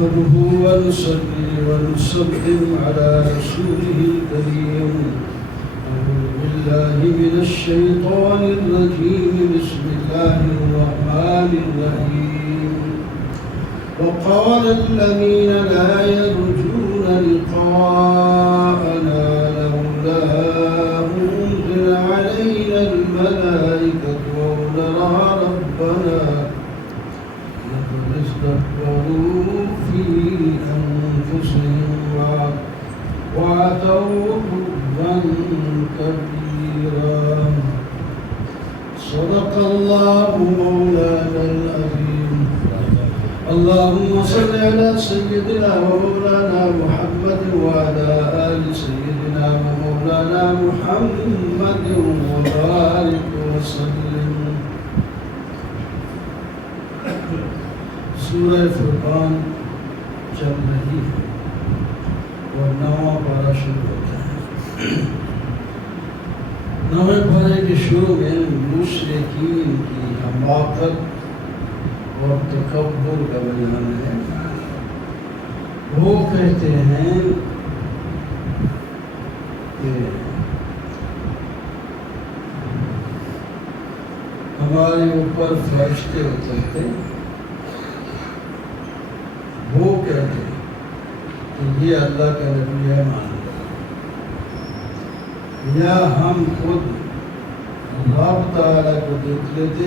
نحمده ونصلي ونسلم على رسوله الكريم. أعوذ بالله من الشيطان الرجيم. بسم الله الرحمن الرحيم. وقال الذين لا يرجون لقاءنا لولا أنزل علينا الملائكة أو نرى ربنا لقد استكبروا في أنفسهم وعتوا عتوا كبيرا. صدق الله مولانا العظيم. اللهم صل على سيدنا ومولانا محمد وعلى آل سيدنا ومولانا محمد وبارك وسلم. سورہ فرقان چل رہی ہے اور نواں پارہ شروع ہوتا ہے. نویں پارے کے شروع میں مشرکین کی حماقت اور تکبر کا بیان ہے. وہ کہتے ہیں کہ ہمارے اوپر فرشتے اترتے. وہ کہتے ہیں کہ یہ اللہ کا نبی ہے مان لو، یا ہم خود رب تعالیٰ کو دیکھ لیتے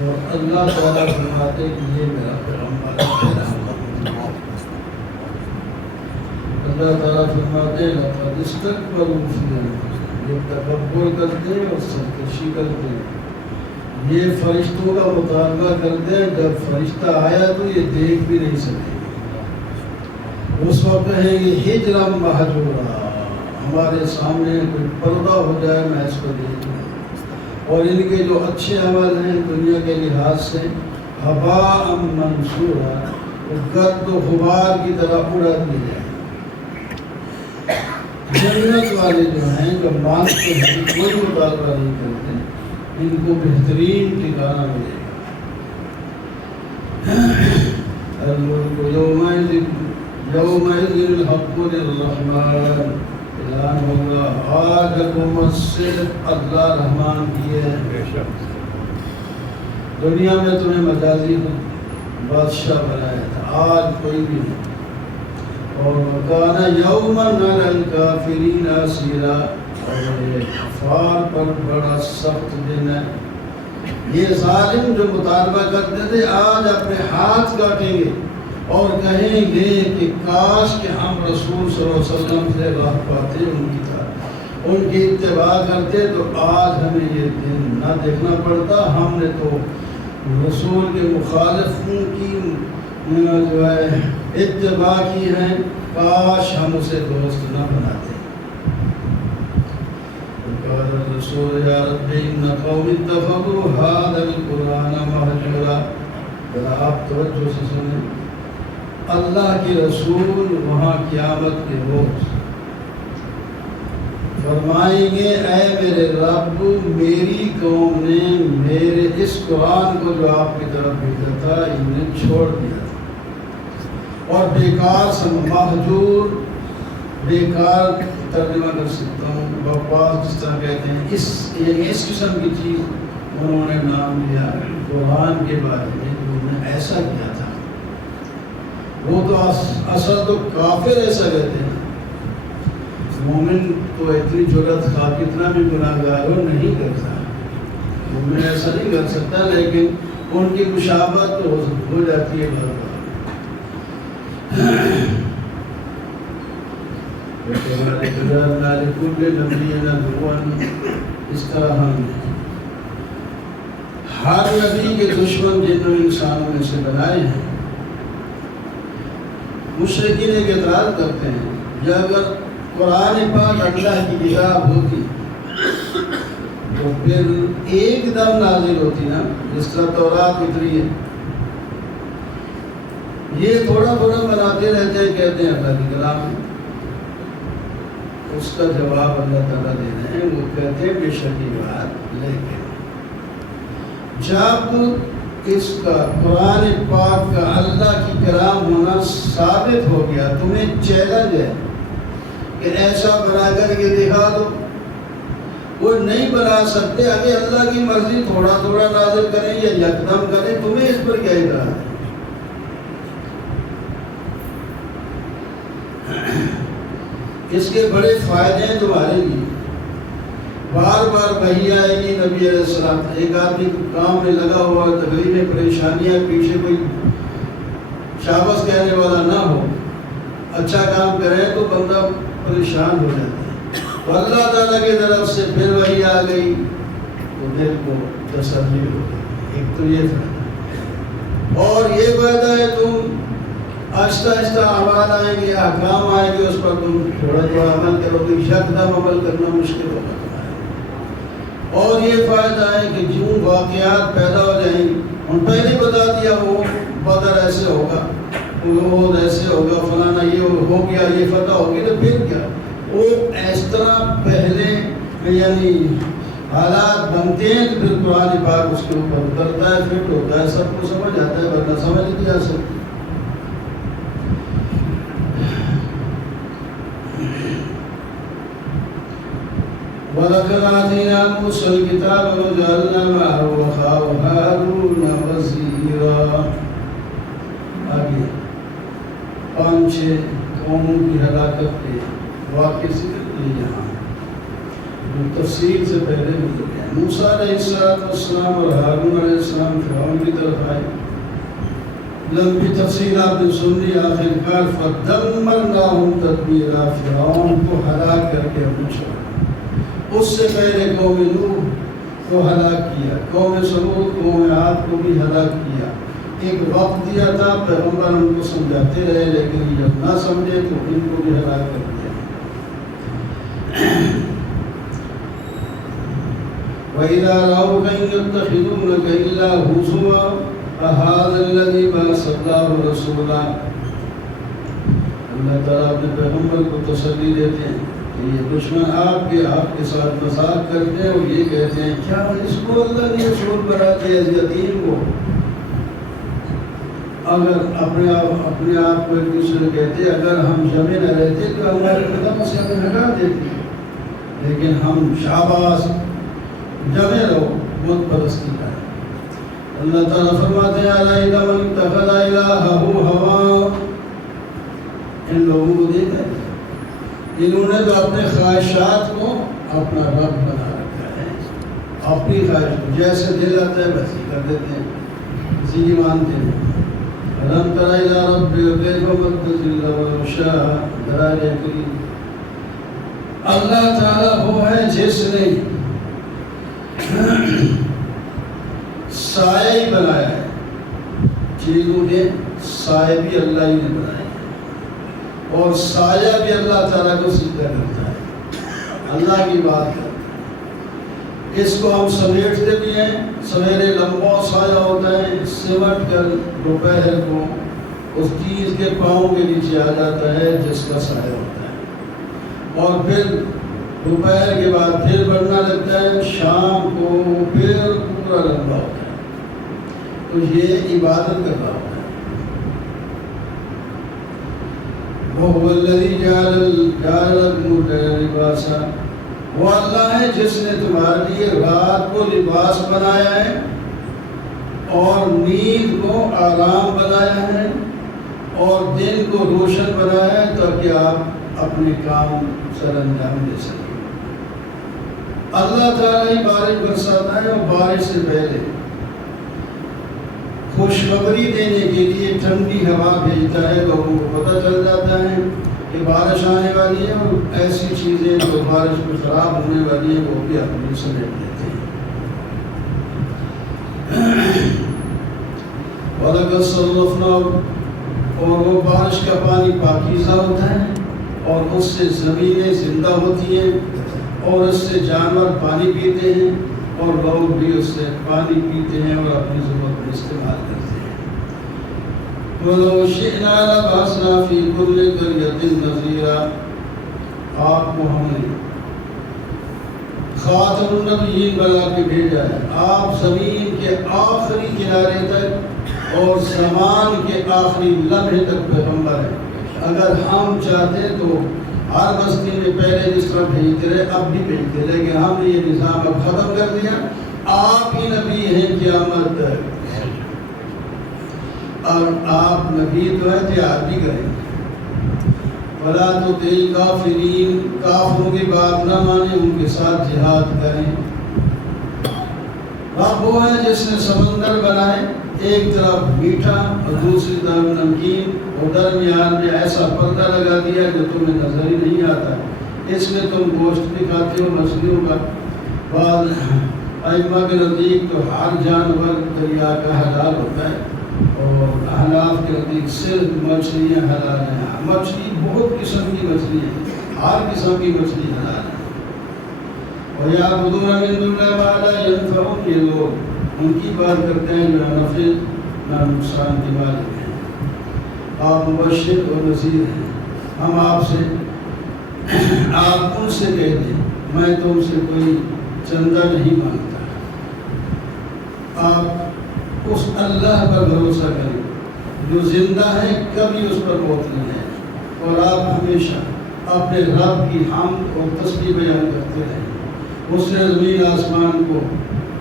اور اللہ تعالیٰ فرماتے کہ یہ میرا پیغمبر ہے. اللہ تعالیٰ فرماتے ہیں لقد استکبروا فی انفسہم، یہ تکبر کرتے ہیں اور سرکشی کرتے ہیں. یہ فرشتوں کا مطالبہ کرتے ہیں، جب فرشتہ آیا تو یہ دیکھ بھی نہیں سکے. اس وقت کہیں گے ہجرا مہجورا، ہمارے سامنے کوئی پردہ ہو جائے میں اس کو دیکھ لوں. اور ان کے جو اچھے عمل ہیں دنیا کے لحاظ سے ہباء منصورا، گرد و غبار کی طرح اڑا دیے جائیں. جنت والے جو ہیں جو مانتے ہیں کوئی مطالبہ نہیں کرتے، ان کو بہترین ٹھکانہ ملے گا. الملک یومئذ الحق للرحمن، اعلان ہوگا آج حکومت صرف اللہ رحمان کی ہے. دنیا میں تمہیں مجازی بادشاہ بنایا تھا، آج کوئی بھی نہیں. اور وکان یوما علی الکافرین عسیرا، اور یہ کفار پر بڑا سخت دن ہے. یہ ظالم جو مطالبہ کرتے تھے آج اپنے ہاتھ کاٹیں گے اور کہیں گے کہ کاش کہ ہم رسول صلی اللہ علیہ وسلم سے راہ پاتے، ان کی اتباع کرتے تو آج ہمیں یہ دن نہ دیکھنا پڑتا. ہم نے تو رسول کے مخالفوں کی جو ہے اتباع کی ہے، کاش ہم اسے دوست نہ بناتے. قال الرسول یا رب ان قوم اتخذوا هذا القرآن مهجورا. ذرا آپ توجہ سے سنیں، اللہ کے رسول وہاں قیامت کے روز فرمائیں گے اے میرے رب، میری قوم نے میرے اس قرآن کو جو آپ کی طرف بھیجا تھا انہیں چھوڑ دیا تھا. اور بیکار مہجور، بیکار ترجمہ کر سکتا ہوں، بکواس جس طرح کہتے ہیں، اس قسم کی چیز انہوں نے نام لیا قرآن کے بارے میں جو انہوں نے ایسا کیا تھا. وہ تو اصل تو کافر ایسا کہتے ہیں. مومن تو اتنی جرأت خواہ کتنا بھی گناہگار ہو نہیں کرتا، مومن ایسا نہیں کر سکتا، لیکن ان کی مشابہت تو ہو جاتی ہے بار بار. اس طرح ہم ہر نبی کے دشمن جن و انسانوں میں سے بنائے ہیں. مشرکین ایک اعتراض کرتے ہیں کہ اگر قرآن پاک اللہ کی کتاب ہوتی تو پھر ایک دم نازل ہوتی نا، جس طرح تورات اتری ہے. یہ تھوڑا تھوڑا بناتے رہتے ہیں، کہتے ہیں اللہ کی کلام ہے. اس کا جواب اللہ تعالیٰ دے رہے ہیں. وہ کہتے ہیں بے شک یہ بات، لیکن جب اس کا قرآن پاک کا اللہ کی کلام ہونا ثابت ہو گیا، تمہیں چیلنج ہے کہ ایسا بنا کر کے دکھا دو۔ وہ نہیں بنا سکتے، اگر اللہ کی مرضی تھوڑا تھوڑا نازل کریں یا یکدم کریں، تمہیں اس پر کیا ادرا ہے؟ اس کے بڑے فائدے ہیں تمہارے لیے۔ بار بار وحی آئے گی نبی علیہ السلام، ایک آدمی کام میں لگا ہوا، تکلیف میں پریشانیاں، پیچھے کوئی شاباش کہنے والا نہ ہو، اچھا کام کرے تو بندہ پریشان ہو جاتا ہے، تو اللہ تعالیٰ کی طرف سے پھر وحی آ گئی تو دل کو تسلی ہو گئی۔ ایک تو یہ فائدہ، اور یہ فائدہ ہے تم آہستہ آہستہ اعمال آئیں گے، احکام آئیں گے، اس پر تم تھوڑا تھوڑا عمل کرو تو یکدم عمل کرنا مشکل ہوگا تمہارا۔ اور یہ فائدہ ہے کہ جو واقعات پیدا ہو جائیں گے، ہم پہلے بتا دیا وہ بدر ایسے ہوگا، وہ ایسے ہوگا، فلانا یہ ہو گیا، یہ فتح ہوگی، تو پھر کیا؟ وہ اس طرح پہلے یعنی حالات بنتے ہیں تو پھر قرآن پاک اس کے اوپر اترتا ہے، فٹ ہوتا ہے، سب کو سمجھ آتا ہے، ورنہ سمجھ نہیں آ سکتی۔ وَلَقَدْ آتَيْنَا مُوسَى الْكِتَابَ وَجَعَلْنَا مَعَهُ أَخَاهُ هَارُونَ وَزِيرًا۔ آگے 5-6 قوموں کی ہلاکت کے واقعے ذکر کیے یہاں، جو تفصیل سے پہلے گزر گئے۔ موسیٰ علیہ السلام اور ہارون علیہ السلام فرعون کی طرف آئے، لمبی تفصیل آپ نے سن لی، آخر کار فَدَمَّرْنَاهُمْ تَدْمِيرًا، فرعون کو ہلاک کر کے ہم نے چھوڑا۔ اس سے پہلے قوم نوح کو ہلاک کیا، قوم ثمود، قوم عاد کو بھی ہلاک کیا۔ ایک وقت دیا تھا، پیغمبر ان کو سمجھاتے رہے، لیکن جب نہ سمجھے تو ان کو بھی ہلاک کر دیا۔ وَإِذَا رَأَوْكَ إِن يَتَّخِذُونَكَ إِلَّا هُزُوًا أَهَٰذَا الَّذِي بَعَثَ اللَّهُ رَسُولًا۔ اللہ تعالیٰ اپنے پیغمبر کو تسلی دیتے ہیں کہ یہ دشمن آپ کے ساتھ مذاق کرتے ہیں اور یہ کہتے ہیں کیا اس کو اللہ نے رسول بنا دیا، اس یتیم کو۔ اگر اپنے آپ کو ایک دوسرے کہتے اگر ہم جمع نہ رہتے تو ہمارے قدم سے ہمیں ہٹا دیتے، لیکن ہم شاباش جمع رہو، بت پرستی کا۔ اللہ تعالیٰ فرماتے ہیں اَرَأَيْتَ مَنِ اتَّخَذَ إِلَٰهَهُ هَوَاهُ۔ ان لوگوں کو دیکھا ہے، انہوں نے تو اپنے خواہشات کو اپنا رب بنا رکھا ہے، اپنی خواہش کو جیسے دل آتا ہے ویسے کر دیتے ہیں، اسی کی مانتے ہیں۔ أَلَمْ تَرَ إِلَىٰ رَبِّكَ كَيْفَ مَدَّ الظِّلَّ وَلَوْ شَاءَ دَرَاجَ کریم۔ اللہ تعالیٰ وہ ہے جس نے سایہ ہی بنایا ہے، چیزوں کے سایہ بھی اللہ ہی نے بنائے ہیں، اور سایہ بھی اللہ تعالیٰ کو سیدھا کرتا ہے۔ اللہ کی بات ہے، اس کو ہم سمیٹتے بھی ہیں، سویرے لمبا سایہ ہوتا ہے، سمٹ کر دوپہر کو اس چیز کے پاؤں کے نیچے آ جاتا ہے جس کا سایہ ہوتا ہے، اور پھر دوپہر کے بعد پھر بڑھنا لگتا ہے، شام کو پھر پورا لمبا ہوتا ہے۔ تو یہ عبادت کر رہا ہوتا ہے۔ وَهُوَ الَّذِي جَعَلَ لَكُمُ اللَّيْلَ لِبَاسًا۔ وہ اللہ ہے جس نے تمہارے لیے رات کو لباس بنایا ہے اور نیند کو آرام بنایا ہے اور دن کو روشن بنایا ہے تاکہ آپ اپنے کام سر انجام دے سکیں۔ اللہ تعالیٰ ہی بارش برساتا ہے، اور بارش سے پہلے خوشخبری دینے کے لیے ٹھنڈی ہوا بھیجتا ہے، لوگوں کو پتہ چل جاتا ہے کہ بارش آنے والی ہے، اور ایسی چیزیں جو بارش میں خراب ہونے والی ہیں وہ بھی اپنی سمیٹ لیتے ہیں۔ وَلَقَدْ صَرَّفْنَا، اور وہ بارش کا پانی پاکیزہ ہوتا ہے اور اس سے زمینیں زندہ ہوتی ہیں اور اس سے جانور پانی پیتے ہیں اور لوگ بھی اس سے پانی پیتے ہیں اور اپنی ضرورت میں استعمال کرتے ہیں۔ وَلَوْ شِئْنَا لَبَعَثْنَا فِي كُلِّ قَرْيَةٍ نَذِيرًا۔ آپ کو ہم نے خاتم النبیین بنا کے بھیجا ہے. آپ زمین کے آخری کنارے تک اور زمان کے آخری لمحے تک پیغمبر ہیں. اگر ہم چاہتے تو ہر بستی میں پہلے جس طرح بھیجتے رہے اب بھی بھیجتے، لیکن ہم نے یہ نظام اب ختم کر دیا. آپ ہی نبی ہیں قیامت تک، اور آپ نبی تو ہے جہاد بھی کریں. ولا تطع کافرین، کافروں کی بات نہ مانے، ان کے ساتھ جہاد کریں. رب وہ ہے جس نے سمندر بنائے، ایک طرف میٹھا اور دوسری طرف نمکین، اور درمیان میں ایسا پردہ لگا دیا جو تمہیں نظر ہی نہیں آتا. اس میں تم گوشت بھی کھاتے ہو مچھلیوں کا. بعض ائمہ کے نزدیک تو ہر جانور دریا کا حلال ہوتا ہے، اور احناف کے نزدیک صرف مچھلیاں حلال ہیں. مچھلی بہت قسم کی مچھلی ہے، ہر قسم کی مچھلی حلال ہے. وَيَعْبُدُونَ مِن دُونِ اللَّهِ مَا لَا يَنفَعُهُمْ، یہ لوگ ان کی بات کرتے ہیں جو نہ نفع نہ نقصان کے مالک ہیں. آپ مبشر اور نذیر ہیں. ہم آپ ان سے کہہ دیں میں تم سے کوئی چندہ نہیں مانگتا. آپ اس اللہ پر بھروسہ کریں جو زندہ ہے، کبھی اس پر موت نہیں ہے، اور آپ ہمیشہ اپنے رب کی حمد اور تسبیح بیان کرتے رہیں. اس نے زمین آسمان کو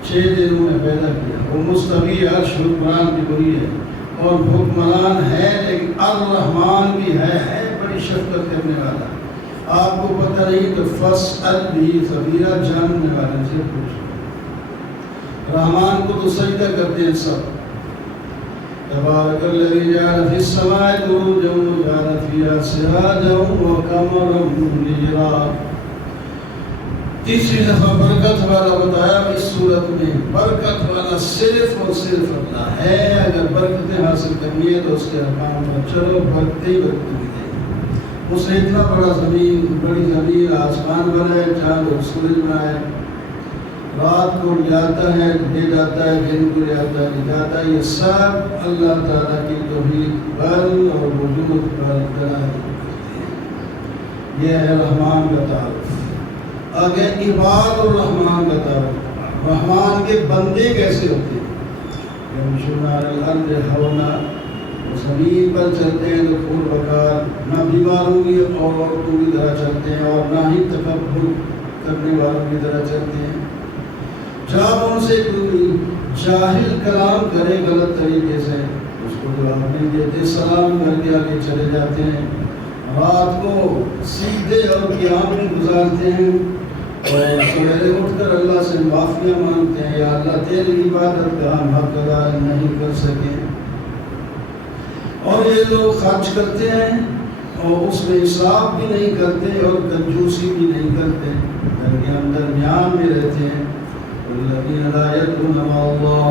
6 دنوں میں پیدا کیا. وہ مستوی عرش حکمران کی بری ہے اور حکمران ہے، لیکن الرحمن بھی ہے بڑی شفقت کرنے والا. آپ کو پتہ نہیں تو فاسأل بھی خبیرہ، جاننے والے سے پوچھو. رحمان کو تو سجدہ کرتے ہیں سب. تبارک الذی جعل فی السماء بروجا وجعل فیہا سراجا وقمرا منیرا. تیسری دفعہ برکت والا بتایا. اس صورت میں برکت والا صرف اور صرف اللہ ہے. اگر برکتیں حاصل کرنی ہے تو اس کے احکام پر چلو، برکتیں ہی برکتیں دیں. اس نے اتنا بڑی زمین آسمان بنائے، چاند اور سورج بنائے. رات کو جاتا ہے لے جاتا ہے، دن کو جاتا ہے لے جاتا ہے. یہ سب اللہ تعالیٰ کی توحید پر اور وجود پر دلالت کرتے ہیں. یہ ہے رحمان کا تعارف. آگے عباد الرحمان کا تعارف. رحمان کے بندے کیسے ہوتے ہیں؟ یمشون علی الارض ہونا، وہ زمین پر چلتے ہیں تو پھول بکار، نہ بیماروں کی اور عورتوں کی طرح چلتے ہیں، اور نہ ہی تکبر کرنے والوں کی طرح چلتے ہیں. جب ان سے کوئی جاہل کلام کرے غلط طریقے سے اس کو جواب نہیں دیتے، سلام کر کے آگے چلے جاتے ہیں. رات کو سجدے اور قیام میں گزارتے ہیں، اور سویرے اٹھ کر اللہ سے معافیاں مانگتے ہیں، یا اللہ تیری عبادت کا ہم حق ادا نہیں کر سکے. اور یہ لوگ خرچ کرتے ہیں اور اس میں حساب بھی نہیں کرتے اور کنجوسی بھی نہیں کرتے، درمیان میں رہتے ہیں. الذین لا یدعون مع اللہ،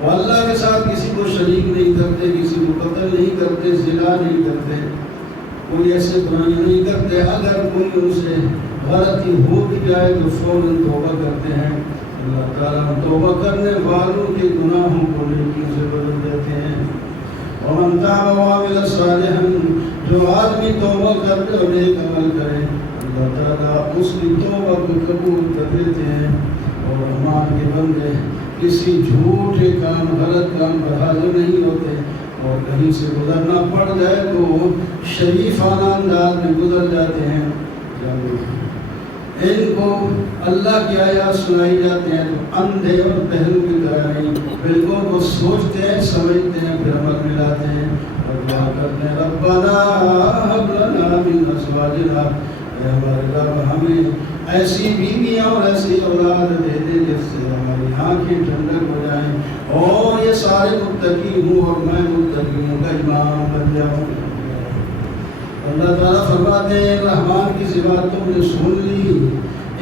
وہ اللہ کے ساتھ کسی کو شریک نہیں کرتے، کسی کو قتل نہیں کرتے، زنا نہیں کرتے، کوئی ایسے برائیاں نہیں کرتے. اگر کوئی ان سے غلطی ہو بھی جائے تو فوراً توبہ کرتے ہیں. اللہ تعالیٰ توبہ کرنے والوں کے گناہوں کو نیکیوں سے بدل دیتے ہیں. ومن تاب وعمل صالحا، جو آدمی توبہ کرے اور نیک عمل کرے اللہ تعالیٰ اس کی توبہ کو قبول کر لیتے ہیں. اور رحمان کے بندے کسی جھوٹے کام غلط کام پر حاضر نہیں ہوتے، اور کہیں سے گزرنا پڑ جائے تو شریفانہ انداز میں گزر جاتے ہیں. ان کو اللہ کی آیات سنائی جاتے ہیں تو اندھے اور بہروں کی طرح نہیں، بالکل کو سوچتے ہیں، سمجھتے ہیں، پھر عمل میں لاتے ہیں اور دعا کرتے ہیں ربنا ہب لنا من ازواجنا، اے ہمارے رب ہمیں ایسی بیویاں اور ایسی اولاد دے دے جس سے ہماری آنکھیں ٹھنڈک ہو جائیں اور یہ سارے متقی ہوں اور میں متقیوں کا امام بن جاؤں. اللہ تعالیٰ فرماتے ہیں رحمان کی صفات تم نے سن لی.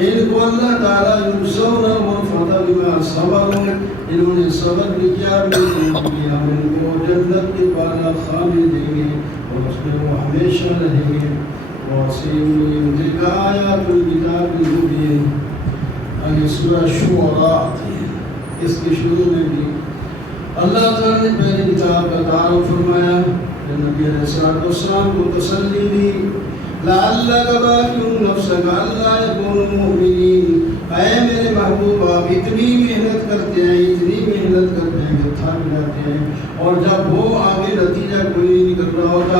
ان کو اللہ تعالیٰ یرزون الغرفۃ بما صبروا، انہوں نے صبر بھی کیا، ہم ان کو جنت کے بالا خانے دیں گے اور اس میں وہ ہمیشہ رہیں گے. وَسِيمُ تِلْكَ آیَاتُ الْکِتَابِ الْمُبِینِ. یہ سورہ شعراء آتی ہے. اس کے شروع میں بھی اللہ تعالیٰ نے پہلی کتاب کا تعارف فرمایا، نبی علیہ السلام کو تسلی دی. لَعَلَّكَ بَاخِعٌ نَفْسَكَ أَلَّا يَكُونُوا مُؤْمِنِينَ، اے اتنی محنت کرتے ہیں کہ تھک جاتے ہیں، اور جب وہ آگے نتیجہ کوئی نہیں نکل رہا ہوتا،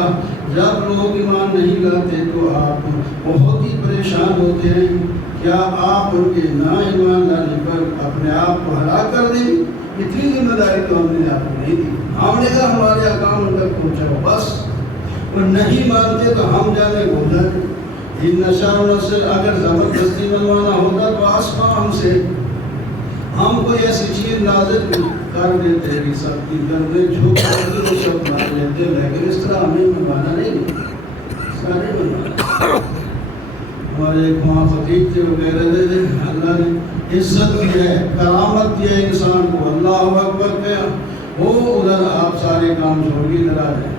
جب لوگ ایمان نہیں لاتے تو آپ بہت ہی پریشان ہوتے ہیں۔ کیا آپ ان کے نا ایمان لانے پر اپنے آپ کو ہلاک کر دیں؟ اتنی ذمہ داری تو ہم نے آپ کو نہیں دی، ہم نے کہا ہمارے احکام ان تک پہنچاؤ بس، وہ نہیں مانتے تو ہم جانے کو جانے۔ ان نشا و نصر اگر زبردستی منوانا ہوتا تو آسمان ہم سے ہم کوئی ایسی چیز نازل کر دیتے کہ سب کی گردیں جھوک کر کے سب مان لیتے، لیکن اس طرح ہمیں منوانا نہیں، سارے منوانا۔ ہمارے ایک وہاں خطیب تھے، وہ کہہ رہے تھے اللہ نے عزت دی ہے، کرامت دی ہے انسان کو، اللہ اکبر کہا وہ ادھر آپ سارے کام چھوڑ کے ادھر آ جائیں،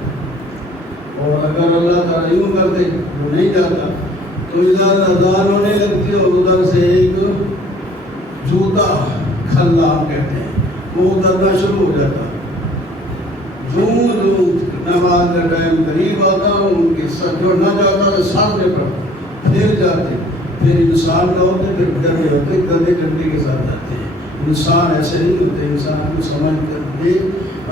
اور اگر اللہ تعالیٰ یوں کر دے وہ نہیں جاتا تو ادھر اذان ہونے لگتی اور ادھر سے ایک جوتا کھلا ہم کہتے ہیں وہ اترنا شروع ہو جاتا۔ جو نماز کا ٹائم قریب آتا ان کے سر جو نہ جاتا تو سامنے پڑتا، پھر جاتے، پھر انسان نہ ہوتے، پھر گدھے ہوتے، گدھے ڈنڈے کے ساتھ جاتے ہیں۔ انسان ایسے نہیں ہوتے، انسان کو سمجھ کر دے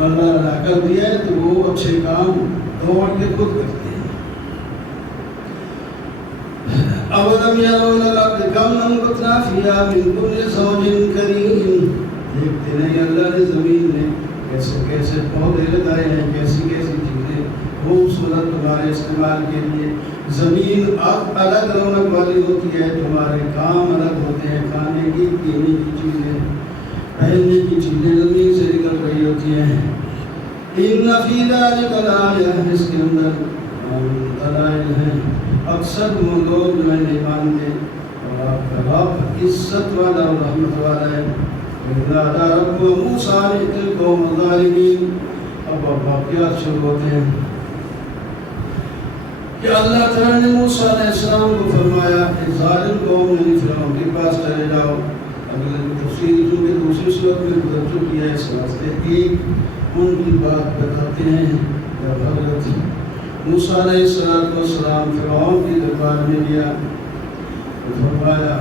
اللہ نے کر دیا ہے تو وہ اچھے کام دوڑ کے خود کرتے ہیں۔ اولم یروا الی الارض کم انبتنا فیہا من کل زوج کریم، دیکھتے نہیں اللہ نے زمین میں کیسے کیسے پودے لگائے ہیں، کیسی کیسی چیزیں خوبصورت تمہارے استعمال کے لیے۔ زمین الگ رونق والی ہوتی ہے، تمہارے کام الگ ہوتے ہیں، کھانے کی پینے کی چیزیں پہننے کی چیزیں زمین سے نکل رہی ہوتی ہیں۔ ان فی ذلک لآیہ، اس کے اندر دلائل ہیں۔ اکثر لوگ جو ہے نہیں مانتے، اور آپ کا رب عزت والا اور رحمت والا ہے۔ نادى رب موسى أن ائت القوم الظالمين۔ اب واقعات شروع ہوتے ہیں کہ اللہ تعالیٰ نے موسیٰ علیہ السلام کو فرمایا کہ ظالم قوم یعنی فرعون کے پاس چلے جاؤ۔ اگلے تفصیل جو کہ دوسری صورت میں گزر چکی ہے، اس واسطے ایک ان کی بات بتاتے ہیں۔ جب حضرت موسیٰ علیہ السلام فرعون کی دربار میں گیا تو فرمایا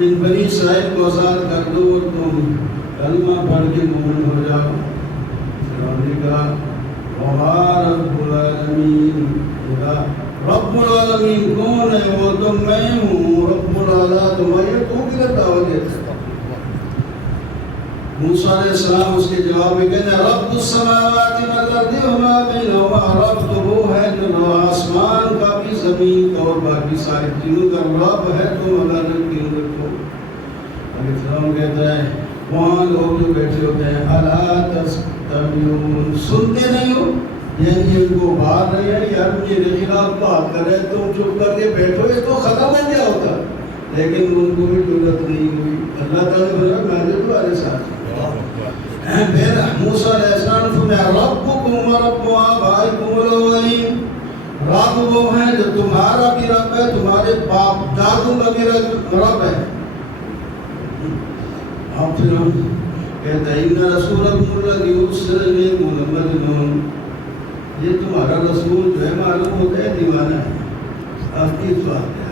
ان بنی اسرائیل کو آزاد کر دو اور تم کلمہ پڑھ کے مومن ہو جاؤ۔ فرعون نے کہا وما رب العالمین، رب العالمین کون ہے؟ وہ تو میں ہوں، رب العالمین تمہیں تو کدھر دعوت دیتا ہے؟ موسیٰ علیہ السلام اس کے جواب میں کہتے ہیں رب السماوات والارض وما بینہما، رب تو وہ ہے جو آسمان کا بھی زمین کا اور باقی ساری چیزوں کا رب ہے، تو مگر تین رکھو۔ ابھی فرعون کہتا ہے وہاں لوگ جو بیٹھے ہوتے ہیں الا تستمعون، سنتے نہیں ہو؟ یعنی ان کو باہر رہے ہیں یار میرے خلاف بات کر رہے، تم چپ کر کے بیٹھو، یہ تو ختم ہو گیا ہوتا، لیکن ان کو بھی ضرورت نہیں ہوئی۔ اللہ تعالیٰ نے میں نے تمہارے ساتھ پھر موسیٰ علیہ السلام نے فرمایا ربکم ورب آبائکم الاولین، رب وہ ہے جو تمہارا بھی رب ہے، تمہارے باپ دادوں کا بھی رب ہے۔ اب پھر ہم کہتے ہیں ان رسولکم الذی ارسل الیکم لمجنون، یہ تمہارا رسول جو ہے معلوم ہوتا ہے دیوانہ ہے۔ اب کی سوال ہے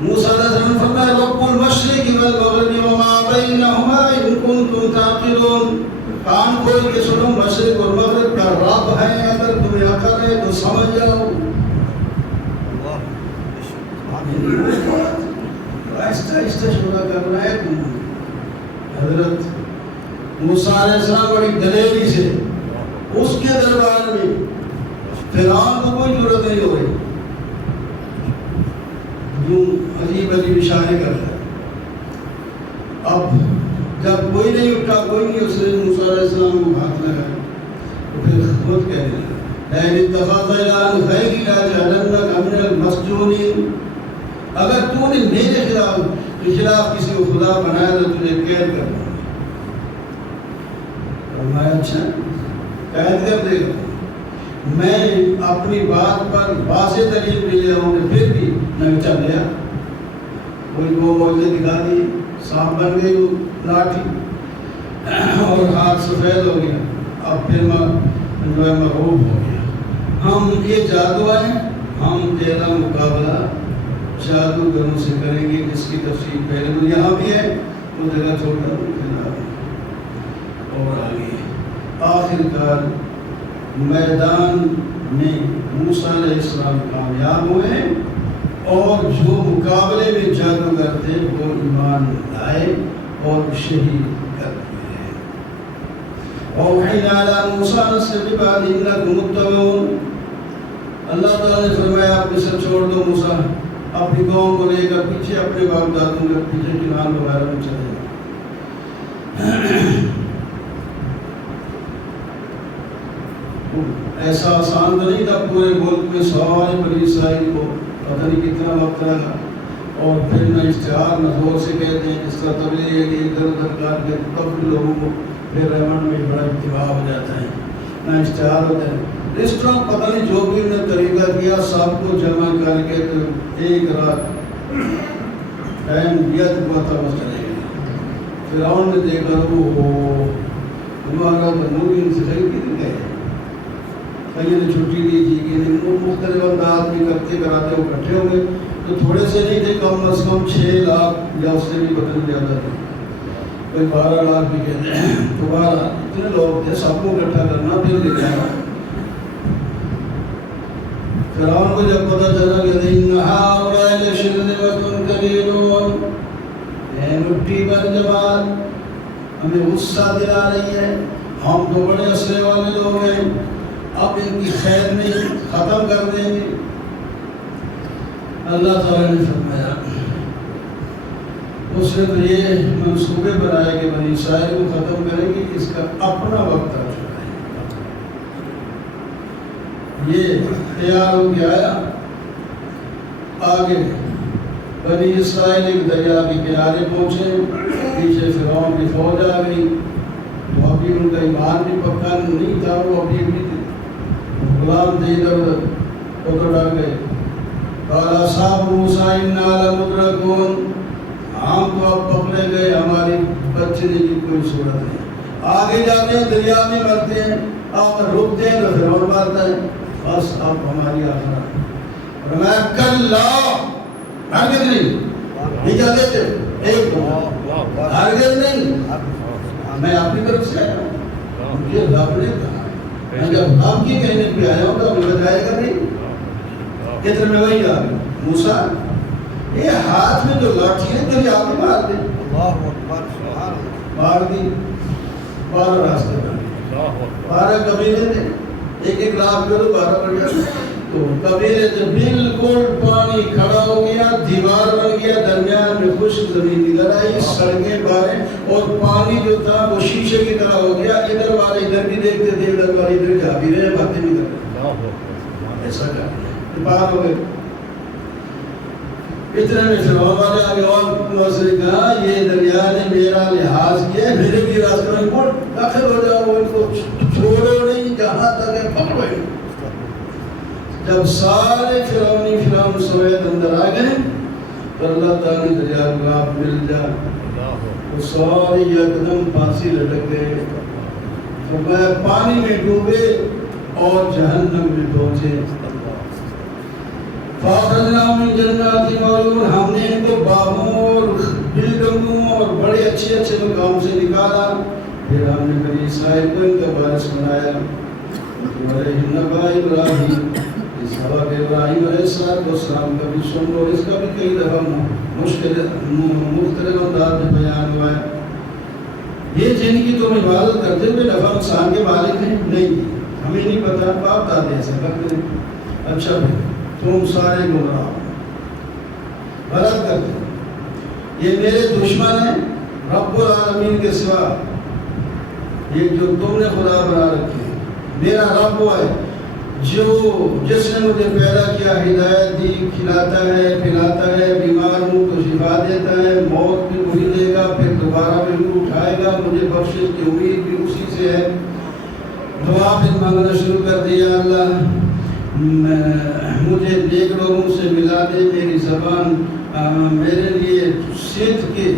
موسیٰ علیہ السلام فرمایا رب المشرق والمغرب وما بینہما ان کنتم تعقلون، کان کھول کے سنو، مشرق اور مغرب کا رب ہے، اگر تمہیں عقل ہے تو سمجھ جاؤ۔ آہستہ آہستہ شروع کر رہا ہے۔ حضرت موسیٰ علیہ السلام بڑی دلیری سے اس کے دربار میں فرعون کو کوئی ضرورت نہیں ہو رہی، یوں عجیب عجیب اشارے کرتا ہے۔ اب جب کوئی نہیں اٹھا، کوئی نہیں، اس نے موسیٰ علیہ السلام کو ہاتھ لگایا تو پھر خود کہنے لگا لئن اتخذت الہا غیری لأجعلنک من المسجونین، اگر تو نے میرے خلاف کسی کو خدا بنایا تو تجھے قید کر دوں گا۔ فرمایا اچھا قید کر دے گا؟ میں اپنی بات پر واضح دلیل مل جاؤں گا، پھر بھی میں چل گیا، کوئی وہ معجزے دکھا دی، سانپ بن گئی وہ لاٹھی اور ہاتھ سفید ہو گیا، اب پھر میں جو ہے مغروب ہو گیا۔ ہم یہ جادو ہیں، ہم تیرا مقابلہ جادوگروں سے کریں گے، جس کی تفصیل پہلے یہاں بھی ہے وہ جگہ چھوڑ کر اور آگے آخر کار میدان میں موسیٰ علیہ السلام کامیاب ہوئے اور جو مقابلے میں جادوگر تھے وہ ایمان لائے اور شہید کر دیے. وَأَوْحَيْنَا إِلَىٰ مُوسَىٰ نَسْرِ بِعَدِ إِنَّكُمْ مُتَّبَعُونَ. اللہ تعالیٰ نے فرمایا آپ مصر چھوڑ دو موسیٰ، اپنی قوم کو لے کر پیچھے اپنے باپ دادوں کے پیچھے کنعان وغیرہ میں چلے. ایسا آسان تو نہیں تھا، پورے ملک میں سارے بنی اسرائیل کو پتہ نہیں کتنا وقت لگا، اور پھر نہ اشتہار نہ زور سے کہتے ہیں جس کا تبلیغ ہے کہ ادھر ادھر کر کے تب لوگوں کو پھر رحمن میں بڑا اتباع ہو جاتا ہے، نہ اشتہار ہوتا ہے. اس طرح پتہ نہیں جو بھی انہوں نے طریقہ کیا سب کو جمع کر کے تو ایک رات ٹائم دیا تو پتہ وہ چلے گئے. فرعون نے دیکھا وہ تمہارا تو ممکن سے صحیح کتنے گئے، کہیں نے چھٹی دی تھی کہ مختلف انداز میں کرتے کراتے وہ اکٹھے ہو گئے تو تھوڑے سے نہیں تھے، کم از کم 6 لاکھ یا اس سے بھی پتہ نہیں زیادہ تھے، کوئی 12 لاکھ بھی کہتے ہیں. تو 12 اتنے لوگ تھے، سب کو اکٹھا کرنا پھر دکھانا. فرعون کو جب پتہ چلا کہ ان هؤلاء لشرذمة قليلون، یہ مٹی پر جماعت ہمیں غصہ دلا رہی ہے، ہم تو بڑے اسلحے والے لوگ ہیں، اب ان کی خیر نہیں، ختم کر دیں گے. اللہ تعالیٰ نے فرمایا اس نے تو یہ منصوبے بنائے کہ بنی اسرائیل کو ختم کریں گے، اس کا اپنا وقت آ چکا ہے. یہ تیار ہو کے آیا، آگے بنی اسرائیل ایک دریا کے کنارے پہنچے، پیچھے فرعون کی فوج آ گئی. تو ابھی ان کا ایمان بھی پکا نہیں تھا، وہ ابھی بھی غلام تھے، ادھر ادھر ڈر گئے. قال اصحاب موسیٰ انا لمدرکون، ہم تو اب پکڑے گئے، ہماری بچنے کی کوئی صورت نہیں. آگے جاتے ہیں دریا میں مرتے ہیں، اب رکتے ہیں تو فرعون مارتا ہے، بس اب ہماری آخرت. اور میں کلا ہرگز نہیں اجازت ہے ایک ہرگز نہیں، میں اپنی طرف سے آیا ہوں، مجھے رب نے کہا، میں جب رب کی کہنے پہ آیا ہوں تو اب بجائے گا نہیں. اتنے میں وہی آ گئی موسیٰ یہ ہاتھ میں جو لاٹھی ہے دریا میں مار دے. مار دی، 12 راستے پر 12 قبیلے تھے، ایک ایک لاکھ میں تو 12 پڑ جاتے. تو قبیلے سے بالکل پانی کھڑا ہو گیا، دیوار بن گیا، درمیان میں خشک زمین نظر آئی، سڑکیں باریں، اور پانی جو تھا وہ شیشے کی طرح ہو گیا. ادھر والے ادھر بھی دیکھتے تھے، ادھر والے ادھر جا بھی رہے، باتیں بھی کر رہے. ایسا کر پار ہو گئے. اتنے میں فرعون والے آگے اور موسیٰ نے کہا یہ دریا نے میرا لحاظ کیا، میرے بھی راستہ میں کوٹ داخل ہو جاؤ، ان کو چھوڑو نہیں، جہاں تک ہے پکڑو. جب سارے فرعون سمیت اندر آ گئے تو اللہ تعالیٰ نے دریا کو آپ مل جا، وہ سارے یکدم پھانسی لٹک گئے. تو میں پانی میں ڈوبے اور جہنم میں پہنچے. فَأَخْرَجْنَاهُم مِّن جَنَّاتٍ وَعُيُونٍ، ہم نے ان کو باغوں اور بلڈنگوں اور بڑے اچھے اچھے مقام سے نکالا. پھر ہم نے بنی اسرائیل کو ان کا وارث بنایا. وَعَلَيْهِمْ نَبَأُ إِبْرَاهِيمَ، اس سبق ابراہیم علیہ السلام کا بھی سن لو، اس کا بھی کئی دفعہ مختلف انداز میں بیان ہوا ہے. یہ جن کی تم عبادت کرتے ہوئے نفع نقصان کے مالک ہیں نہیں، ہمیں نہیں پتا، باپ دادے ایسا کرتے ہیں. اچھا پھر تم سارے گمراہ غلط کرتے ہیں، یہ میرے دشمن ہیں رب العالمین کے سوا. یہ جو تم نے خدا بنا رکھے ہیں، میرا رب وہ ہے جس نے مجھے پیدا کیا، ہدایت دی، کھلاتا ہے پلاتا ہے، بیمار ہوں تو شفا دیتا ہے، موت بھی وہی دے گا، پھر دوبارہ بھی اٹھائے گا، مجھے بخشش کی امید بھی اسی سے ہے. دعا پھر مانگنا شروع کر دیا، اللہ مجھے نیک لوگوں سے ملا دے، میری زبان میرے لیے صدق کے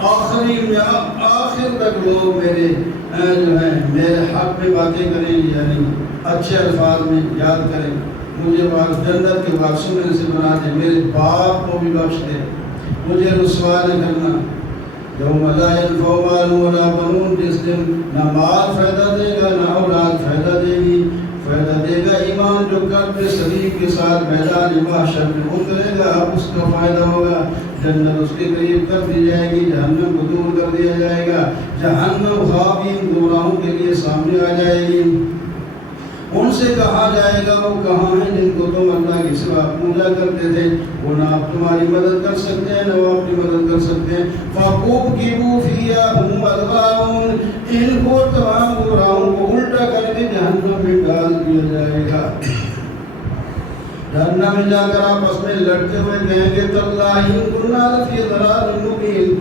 آخر تک لوگ میرے جو ہیں میرے حق میں باتیں کریں، یعنی اچھے الفاظ میں یاد کریں. مجھے جنت کے وارثوں میں سے بنا دے، میرے باپ کو بھی بخش دے، مجھے رسوا نہ کرنا. یوم لا ينفع مال ولا بنون، جس دن نہ مال فائدہ دے گا نہ اولاد فائدہ دے گی. فائدہ دے گا ایمان جو قلب سلیم کے ساتھ میدان محشر میں اترے گا، اب اس کا فائدہ ہوگا. جنت اس کے قریب کر دی جائے گی، جہنم کو دور کر دیا جائے گا. جہنم خوابین گمراہوں کے لیے سامنے آ جائے گی. ان سے کہا جائے گا وہ کہاں ہیں جن کو تم اللہ کے سوا پوجا کرتے تھے، وہ نہ آپ تمہاری مدد کر سکتے ہیں نہ وہ اپنی مدد کر سکتے ہیں. فَكُبْكِبُوا فِيهَا هُمْ وَالْغَاوُونَ، ان کو تمام گمراہوں کو الٹا کر کے جہنم میں ڈال دیا جائے گا. جہنم میں جا کر آپس میں لڑتے ہوئے کہیں گے تاللہ ان کنا لفی ضلال مبین،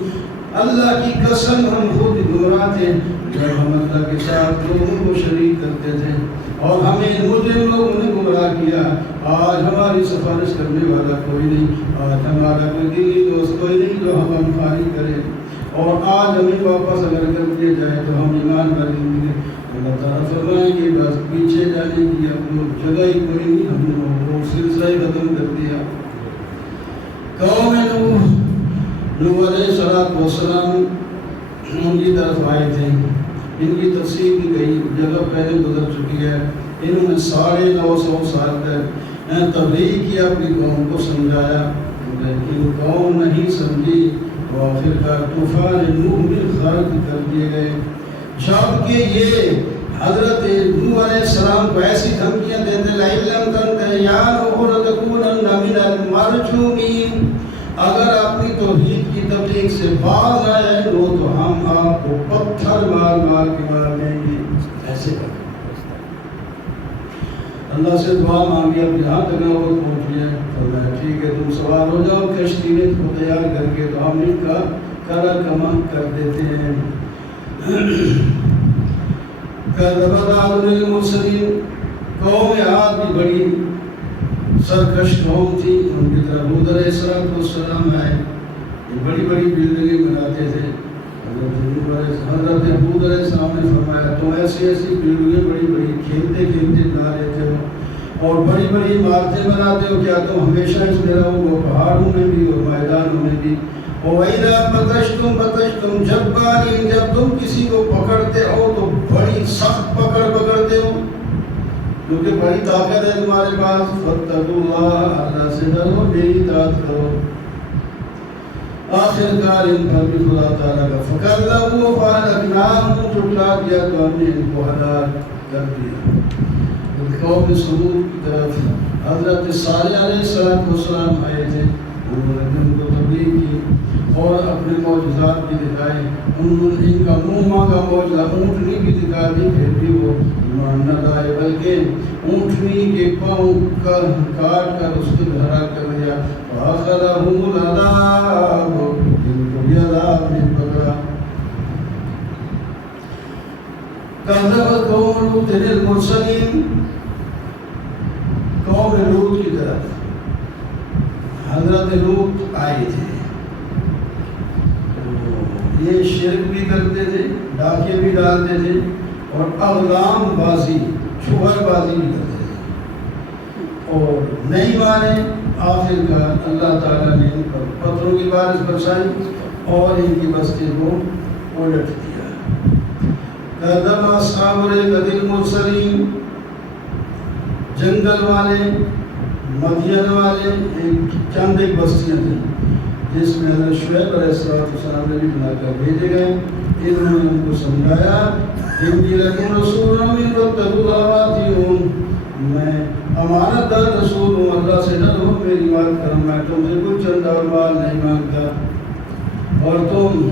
اللہ کی قسم ہم خود گمراہ تھے جب ہم اللہ کے ساتھ لوگوں کو شریک کرتے تھے اور ہمیں مجرم لوگوں نے گمراہ کیا. آج ہماری سفارش کرنے والا کوئی نہیں، آج ہمارا کوئی دلی دوست کوئی نہیں جو ہم خالی کرے، اور آج ہمیں واپس اگر کر دیا جائے تو ہم ایمان بھر لیں گے. اللہ تعالیٰ فرمائیں گے بس پیچھے جانے کی اب جگہ ہی کوئی نہیں، ہم نے وہ سلسلہ ہی ختم کر دیا. قوم نوح علیہ السلام ان کی طرف آئے تھے. ان کی تفسیر بھی کئی جگہ پہلے گزر چکی ہے. انہوں نے 950 سال تک تبلیغ کیا، اپنی قوم کو سمجھایا، لیکن قوم نہیں سمجھی. آخر کار طوفان نوح میں غرق کر دیے گئے. جب کہ یہ حضرت نوح علیہ السلام کو ایسی دھمکیاں دیتے لَئِن لَمْ تَنْتَهِ يَا نُوحُ لَتَكُونَنَّ مِنَ الْمَرْجُومِينَ، اگر اپنی توحید کی تبلیغ سے باز آئے تو ہم آپ کو پتھر مار مار کے مار دیں گے. ایسے اللہ سے دعا مانگی، اب جہاں تک نوبت پہنچی ہے فرمایا ٹھیک ہے تم سوار ہو جاؤ کشتی میں کو تیار کر کے، تو ہم ان کا کرا کما کر دیتے ہیں. کذبت عاد المرسلین، قوم عاد بھی بڑی سرکش قوم تھی. ان کی طرف ہود علیہ السلام آئے، یہ بڑی بڑی بلڈنگیں بناتے تھے. حضرت ہود علیہ السلام نے فرمایا تم ایسی ایسی بلڈنگیں بڑی بڑی کھیلتے کھیلتے بنا لیتے ہو اور بڑی بڑی عمارتیں بناتے ہو، کیا تم ہمیشہ اس میں رہو گے پہاڑوں میں بھی اور میدانوں میں بھی؟ وَإِذَا بَطَشْتُمْ جَبَّارِينَ، جب تم کسی کو پکڑتے ہو تو بڑی سخت پکڑتے ہو کیونکہ بڑی طاقت ہے تمہارے پاس. فَاتَّقُوا اللَّهَ، اللہ سے ڈرو، میری اطاعت کرو. آخر کار ان پر بھی خدا تعالیٰ کا فَكَذَّبُوا فَأَهْلَكْنَاهُمْ، جھٹلا دیا تو ہم نے ان کو ہلاک کر دیا. قوم سمود کی طرف حضرت صالح علیہ السلام آئے تھے، انہوں نے ان کو تبلیغ کی اور اپنے معجزات بھی دکھائے. انہوں نے ان کا منہ مانگا معجزہ اونٹنی بھی دکھا دی، پھر بھی وہ نہ لائے، بلکہ اونٹنی کے پاؤں کاٹ کر اس کو دھرا کر دیا. فَأَخَذَهُمُ الْعَذَابُ، ان کو بھی عذاب نے پکڑا. كذبت قوم لوط المرسلین، قوم لوط کی طرف حضرت لوط آئے تھے. یہ شرک بھی کرتے تھے، ڈاکے بھی ڈالتے تھے اور اغلام بازی چھوہر بازی بھی کرتے تھے اور نہیں مانے. آخر کار اللہ تعالیٰ نے ان پر پتھروں کی بارش برسائی اور ان کی بستی کو الٹ دیا. کذب اصحاب الایکۃ المرسلین، جنگل والے مدین والے چند ایک بستیاں تھیں جس میں حضرت شعیب علیہ السلام نے بھی بنا کر بھیجے گئے. انہوں نے ان کو سمجھایا انی لکم رسول من فاتقوا اللہ واطیعون، میں امانت دار رسول ہوں، اللہ سے ڈرو، میری بات کرو، میں تم سے کچھ چند اور مال نہیں مانگتا اور تم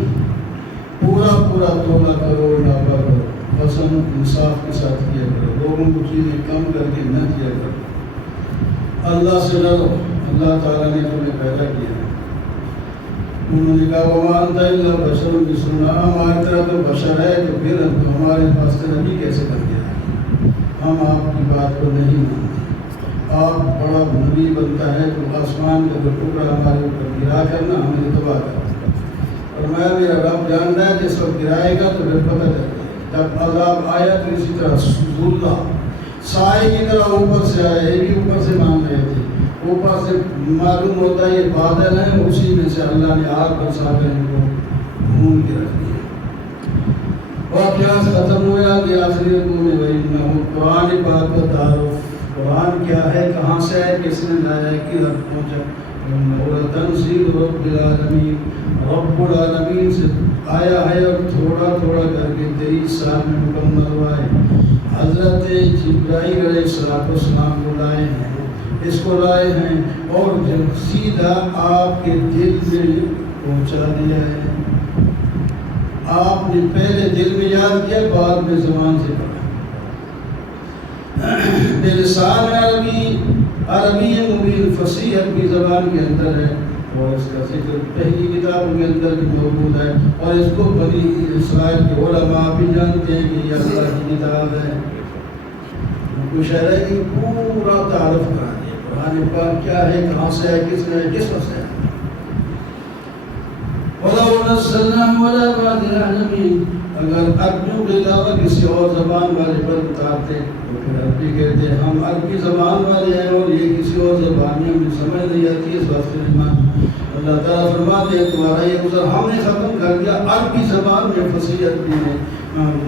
پورا تولا کرو، ناپا کرو، قسم انصاف کے ساتھ کیا کرو، لوگوں کو چیزیں کم کر کے نہ کیا کرو. اللہ سے ڈرو، اللہ تعالیٰ نے تمہیں پیدا کیا. انہوں نے کہا وَمَا أَنْتَ إِلَّا بَشَرٌ مِثْلُنَا، ہماری طرح تو بشر ہے تو پھر ہمارے پاس نبی کیسے بن گیا؟ ہم آپ کی بات کو نہیں مانتے. آپ بڑا نبی بنتا ہے تو آسمان کا جو ٹکڑا ہمارے اوپر گرا کرنا، ہمیں تباہ کرنا. اور میرا رب جانتا ہے جس وقت گرائے گا تو پھر پتہ چلے گا. جب عذاب آیا تو اسی طرح ذلہ سائے کی طرح اوپر سے آیا. یہ بھی اوپر سے مان رہے تھے، اوپر سے معلوم ہوتا ہے یہ بادل ہیں، اسی میں سے اللہ نے آگ برسا کر ان کو ڈھونڈ کے رکھ دیا۔ واقعات ختم ہوا کہ آخری کو میں وہی قرآن پاک کا تعارف، قرآن کیا ہے، کہاں سے ہے، کس نے لایا ہے، کدھر پہنچا۔ تنزیل رب العالمین، رب العالمین سے آیا ہے اور تھوڑا تھوڑا کر کے 23 سال میں مکمل ہوا ہے۔ حضرت جبرائیل علیہ السلام کو لائے ہیں، اس کو لائے ہیں اور سیدھا آپ کے دل میں پہنچا دیا ہے۔ آپ نے پہلے دل میں یاد کیا، بعد میں زبان سے پڑھا۔ بلسان عربی مبین فصیح عربی زبان کے اندر ہے اور اس کا ذکر پہلی کتابوں کے اندر بھی موجود ہے، اور اس کو بنی اسرائیل کے علماء بھی جانتے ہیں کہ یہ اللہ کی کتاب ہے۔ مشاہدہ کی پورا تعارف کرا دیا، قرآن پاک کیا ہے، کہاں سے ہے، کس نے، کس وقت سے ہے۔ وَلَوْ نَزَّلْنَاهُ عَلَىٰ بَعْضِ الْأَعْجَمِينَ، اگر عربیوں کے علاوہ کسی اور زبان والے پر اتارتے تو پھر عربی کہتے ہیں ہم عربی زبان والے ہیں اور یہ کسی اور زبان میں ہمیں سمجھ نہیں آتی، اس واسطے نہیں۔ اللہ تعالیٰ فرماتے ہیں تمہارا یہ گزر ہم نے ختم کر دیا، عربی زبان میں فصیح عربی میں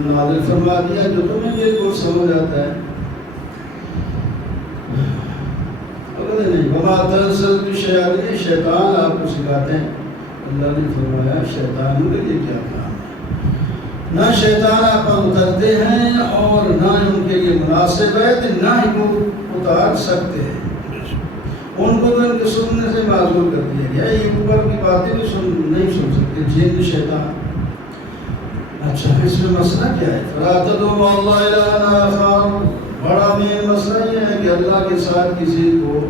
نازل فرما دیا جو تمہیں بالکل سمجھ آتا ہے۔ نہیں وما تنزل بالشیاطین، شیطان آپ کو سکھاتے ہیں۔ اللہ نے فرمایا شیطانوں کے لیے کیا کام ہے، نہ شیطان آپ پر اترتے ہیں اور نہ ان کے لیے مناسب ہے، نہ ہی وہ اتار سکتے ہیں۔ ان کو تو ان کے سننے سے معذور کر دیا گیا، یہ اوپر کی باتیں بھی نہیں سن سکتے، جن شیطان۔ اچھا اس میں مسئلہ کیا ہے؟ فَلَا تَدْعُوا مَعَ اللَّهِ إِلَٰهًا آخَرَ، بڑا مین مسئلہ یہ ہے کہ اللہ کے ساتھ کسی کو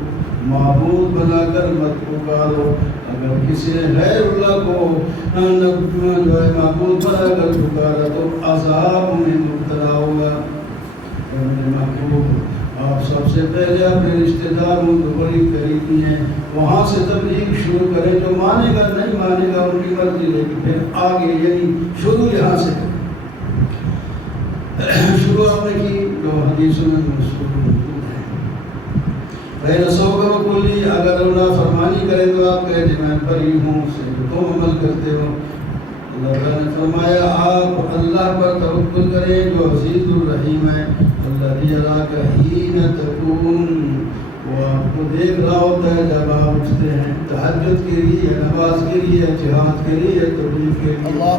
معبود بنا کر مت پکارو۔ اگر کسی نے غیر اللہ کو جو ہے معبود بنا کر پکارا تو عذاب میں مبتلا ہوگا۔ میرے محبوب آپ سب سے پہلے اپنے رشتہ داروں کو بڑی قریبی ہیں، وہاں سے تبلیغ شروع کریں، جو مانے گا نہیں مانے گا ان کی مرضی، لیکن پھر آگے یعنی شروع یہاں سے کریں۔ شروع آپ نے کی جو حدیثوں میں موجود ہے، بھائی رسو کرو کلی، اگر اللہ فرمانی کرے تو آپ کہہ دیں میں بری ہوں سے جو تم عمل کرتے ہو۔ اللہ تعالیٰ نے فرمایا آپ اللہ پر توکل کریں جو عزیز الرحیم ہے۔ اللہ یراک حین تقوم، وہ آپ کو دیکھ رہا ہوتا ہے جب آپ اٹھتے ہیں تہجد کے لیے، نماز کے لیے، جہاد کے لیے، تبلیغ کے لیے،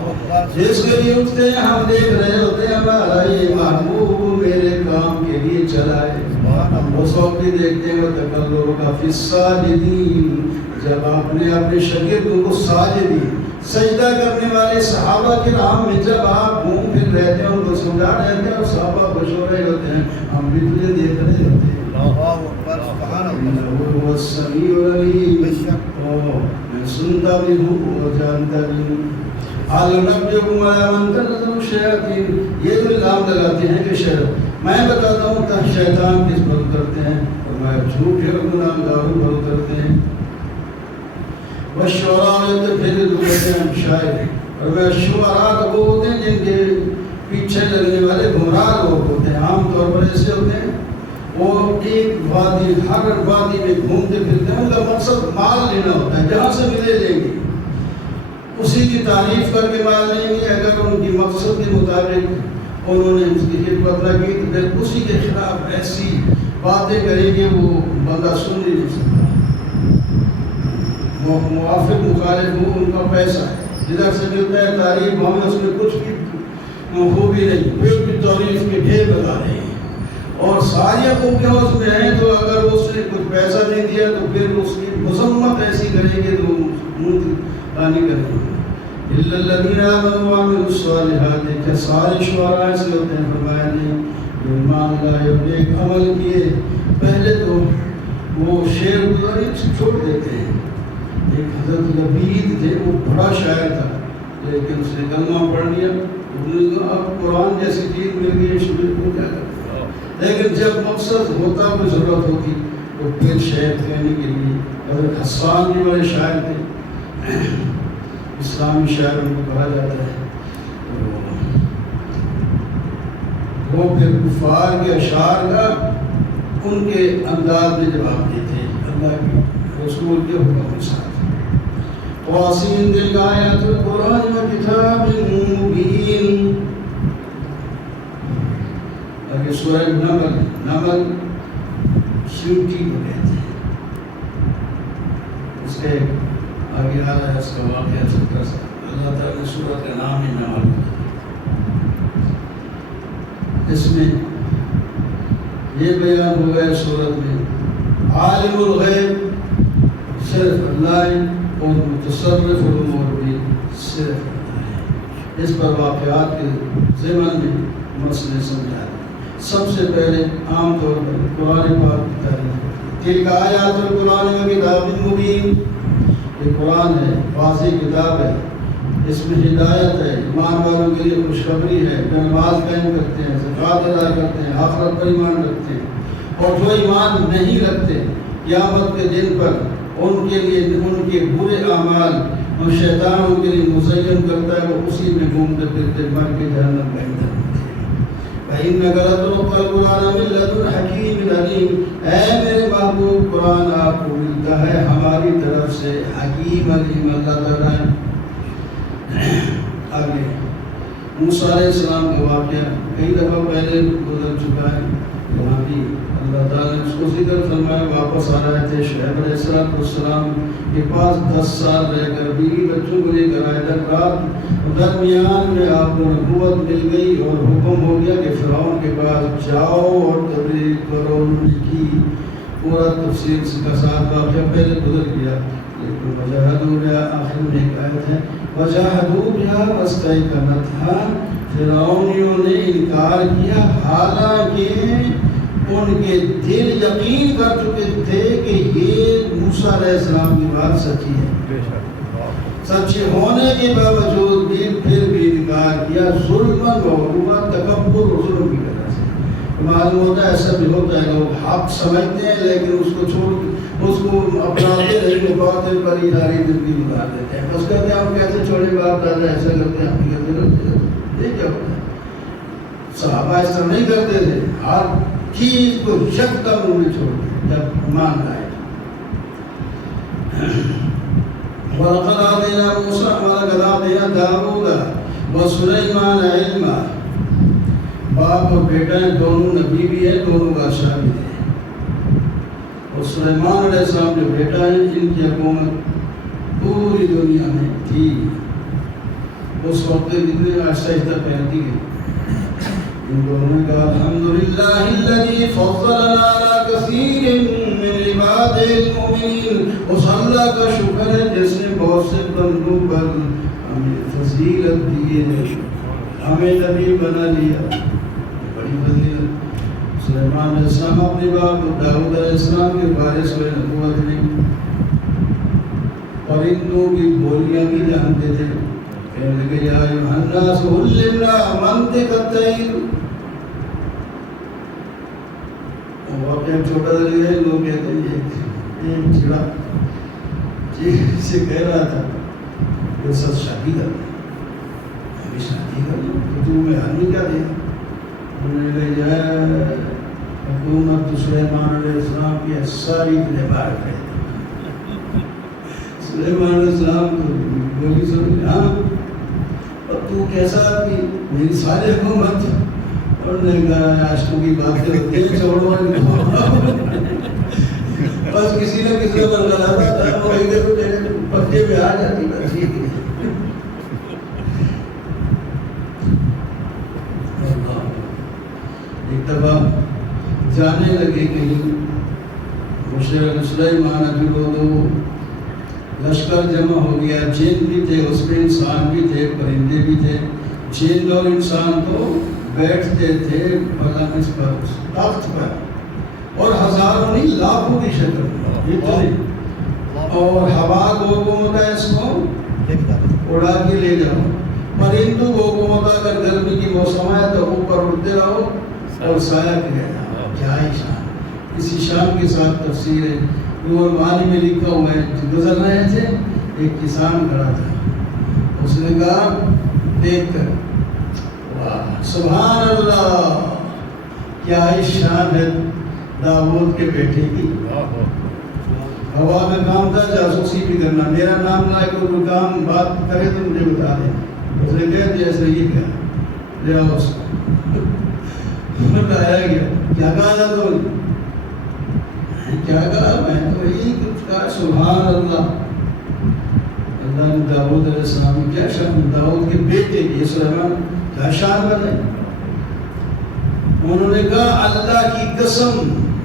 جس کے لیے اٹھتے ہیں ہم دیکھ رہے ہوتے ہیں ہمارا یہ محبوب میرے کام کے لیے چلا ہے۔ ہم وہ سب بھی دیکھتے ہیں وَتَقَلُّبَكَ فِي السَّاجِدِينَ، جب آپ نے اپنے شاگردوں کو ساجدین سجدہ کرنے والے صحابہ کے نام میں جب آپ گھوم پھر رہتے ہیں ان کو سمجھا رہے ہیں اور صحابہ خوش ہو رہے ہوتے ہیں، ہم بھی تجھے دیکھ رہے ہوتے ہیں۔ وہ السمیع العلیم، میں سنتا بھی ہوں اور جانتا بھی ہوں۔ النبیکم علی من تنزل الشیاطین، یہ تو الزام لگاتے ہیں کہ میں بتاتا ہوں کہ شیطان کس پر اترتے ہیں، اور میں جھوٹے اور گناہگاروں پر اترتے ہیں۔ والشعراء يتخذون شاعر، اور میں شعراء وہ ہوتے ہیں جن کے پیچھے لگنے والے گمراہ لوگ ہوتے ہیں، عام طور پر ایسے ہوتے ہیں وہ ایک وادی ہر وادی میں گھومتے پھرتے ہیں، ان کا مقصد مال لینا ہوتا ہے، جہاں سے ملے لیں گے، اسی کی تعریف کر کے مال لیں گے۔ اگر ان کی مقصد کے مطابق انہوں نے اس کی خدمت نہ کی تو پھر اسی کے خلاف ایسی باتیں کریں گے وہ بندہ سن نہیں سکتا۔ موافق مخالف ہو ان کا پیسہ ہے، جدھر سے ملتا ہے تعریف ہمیں اس میں کچھ بھی خوبی نہیں، پھر بھی تعریف کے ڈھیر لگا رہے ہیں اور ساری خوبیاں اس میں ہیں، تو اگر اس نے کچھ پیسہ نہیں دیا تو پھر اس کی مذمت ایسی کریں گے تو منہ پانی کریں گے۔ الا الذین آمنوا وعملوا الصالحات، کیا سارے شعراء ایسے ہوتے ہیں؟ فرمایا نہیں، جو ایمان لائے اور نیک عمل کیے۔ پہلے تو وہ شعر گزاری چھوڑ دیتے ہیں۔ ایک حضرت لبید تھے، وہ بڑا شاعر تھا لیکن اس نے کلمہ پڑھ لیا، انہوں نے کہا اب قرآن جیسی چیز مل گئی ہے شعر کو کیا کرتا، لیکن جب مقصد ہوتا کوئی ضرورت ہوتی تو پھر شعر کہنے کے لیے۔ حضرت حسان بھی بڑے شاعر تھے، اسلامی شاعر ان کو کہا جاتا ہے۔ وہ پھر کفار کے اشعار کا ان کے انداز میں جواب دیتے ہیں اللہ کے رسول کے حکم کے ساتھ۔ واسین تلک آیات القرآن و کتاب مبین. آگے سورہ نمل چیونٹی کو کہتے ہیں. اس کے آگے آ رہا ہے اس کا واقعہ چھوٹا سا. اللہ تعالیٰ نے سورت کا نام ہی نمل. اس میں یہ بیان ہو گیا سورت میں عالم الغیب صرف اللہ ہے اور متصرف الامور بھی صرف اللہ ہے. اس پر واقعات کے ضمن میں مسئلے سمجھا دیں. سب سے پہلے عام طور پر قرآن پاک کی تعریف. تلک آیات القرآن و کتاب مبین. یہ قرآن ہے، واضح کتاب ہے، اس میں ہدایت ہے، ایمان والوں کے لیے خوشخبری ہے، جو نماز قائم کرتے ہیں، زکوٰۃ ادا کرتے ہیں، آخرت پر ایمان رکھتے ہیں. اور جو ایمان نہیں رکھتے قیامت کے دن پر ان کے لیے ان کے برے اعمال اور شیطان ان کے لیے مزین کرتا ہے، وہ اسی میں گھومتے پھرتے مر کے جہنم کا ایندھن ہوتے ہیں. فَإِنَّكَ لَتُلْقَى الْقُرْآنَ مِن لَّدُنْ حَكِيمٍ عَلِيمٍ. اے میرے محبوب، قرآن آپ کو ملتا ہے ہماری طرف سے حکیم علیم اللہ تعالیٰ ہے. آگے موسیٰ علیہ السلام کا واقعہ کئی دفعہ پہلے گزر چکا ہے. یہاں بھی اللہ تعالیٰ نے اس کو ذکر فرمایا. واپس آ رہے تھے شعیب علیہ السلام کے پاس 10 سال رہ کر بیوی بچوں کو لے کر آئے. درمیان میں آپ کو نبوت مل گئی اور حکم ہو گیا کہ فرعون کے پاس جاؤ اور تبلیغ کرو. ان کی پورا تفصیل کا ساتھ واقعہ پہلے گزر گیا. لیکن وجاہدوا بہا آخر میں ایک آیت ہے وجاہدوا بہا واستیقنتھا. فرعونیوں نے انکار کیا حالانکہ ان کے دل یقین کر چکے تھے کہ یہ موسیٰ علیہ السلام کی بات سچی ہے. سچے ہونے کے باوجود بھی پھر بھی انکار کیا. ظلم و عدوان، تکبر و ظلم کی وجہ سے. معلوم ہوتا ہے ایسا بھی ہوتا ہے، لوگ حق سمجھتے ہیں لیکن اس کو چھوڑ اس کو اپناتے رہیں گے، باطل پر ہی ساری زندگی گزار دیتے ہیں. اس کہتے ہیں ہم کیسے چھوڑے، باپ دادا ایسا کرتے ہیں، ہم بھی کرتے رہتے. یہ کیا ہوتا ہے؟ صحابہ ایسا نہیں کرتے تھے. ہر چیز کو شک کا منہ میں چھوڑ دیں جب ایمان لائے. وَلَقَدْ آتَيْنَا مُوسَىٰ وَلَقَدْ آتَيْنَا دَاوُودَ وَسُلَيْمَانَ عِلْمًا. باپ اور بیٹا دونوں نبی بھی ہیں، دونوں بادشاہ بھی تھے. اور سلیمان علیہ السلام جو بیٹا ہے، جن کی حکومت پوری دنیا میں تھی. اس وقت جتنے آہستہ آہستہ پھیلتی گئی. ان دونوں نے کہا الحمدللہ الذی فضلنا علی کثیر من عبادہ المؤمنین. اس اللہ کا شکر ہے جس نے بہت سے بندوں پر ہمیں فضیلت دی ہے، ہمیں نبی بنا لیا. بڑی فضیلت. سلیمان علیہ السلام اپنے باپ داؤد علیہ السلام کے وارث ہوئے، نبوت نہیں. پرندوں کی بولیاں بھی جانتے تھے. کہنے لگے یا ایھا الناس علمنا منطق الطیر. واقعہ چھوٹا سا ہے، لوگ کہتے ہیں یہ چڑا چیز سے کہہ رہا تھا کہ سچ شادی کر لیں، ابھی شادی کر لیں تو تمہیں آدمی کیا دیا. انہوں نے کہا حکومت سلیمان علیہ السلام کی ساری بار کہتے. سلیمان علیہ السلام تو بولی سن ہاں اور تو کیسا آدمی، میری ساری حکومت. انہوں نے کہا عاشقوں کی باتیں ہوتی ہیں، چھوڑو بس کسی نہ کسی کو غلطہ تھا وہ ادھر کو میرے پکے پہ آ جاتی بس. ایک دفعہ جانے لگے کہیں، مشرق سلیمان جو لشکر جمع ہو گیا. جن بھی تھے اس میں، انسان بھی تھے، پرندے بھی تھے. جن اور انسان تو بیٹھتے تھے اس پر تخت پر، اور ہزاروں نہیں لاکھوں کی شکل میں. اور ہوا کو حکم ہوتا ہے اس کو اڑا کے لے جاؤ. پرندوں کو حکم ہوتا ہے اگر گرمی کی موسم ہے تو اوپر اڑتے رہو اور سایہ کے رہ جاؤ. کیا ہی شان. اسی شان کے ساتھ تفسیر ہے نور معنی میں لکھا ہوا ہے. گزر رہے تھے، ایک کسان کھڑا تھا. اس نے کہا دیکھ کر واہ سبحان اللہ، کیا ہی شان ہے داؤد کے بیٹے کی. ہوا میں کام تھا جاسوسی بھی کرنا، میرا نام نہ کوئی کام بات کرے تو مجھے بتا دیں. اس نے کہہ دیا ایسے یہ کیا لے آؤ اس کو بتایا گیا. کیا کہا تھا تو کیا کہا؟ میں تو یہی کچھ کہا سبحان اللہ. اللہ نے داؤد علیہ السلام کی کیا شان، داؤد کے بیٹے کی سلیمان کیا شان بنائی. انہوں نے کہا اللہ کی قسم،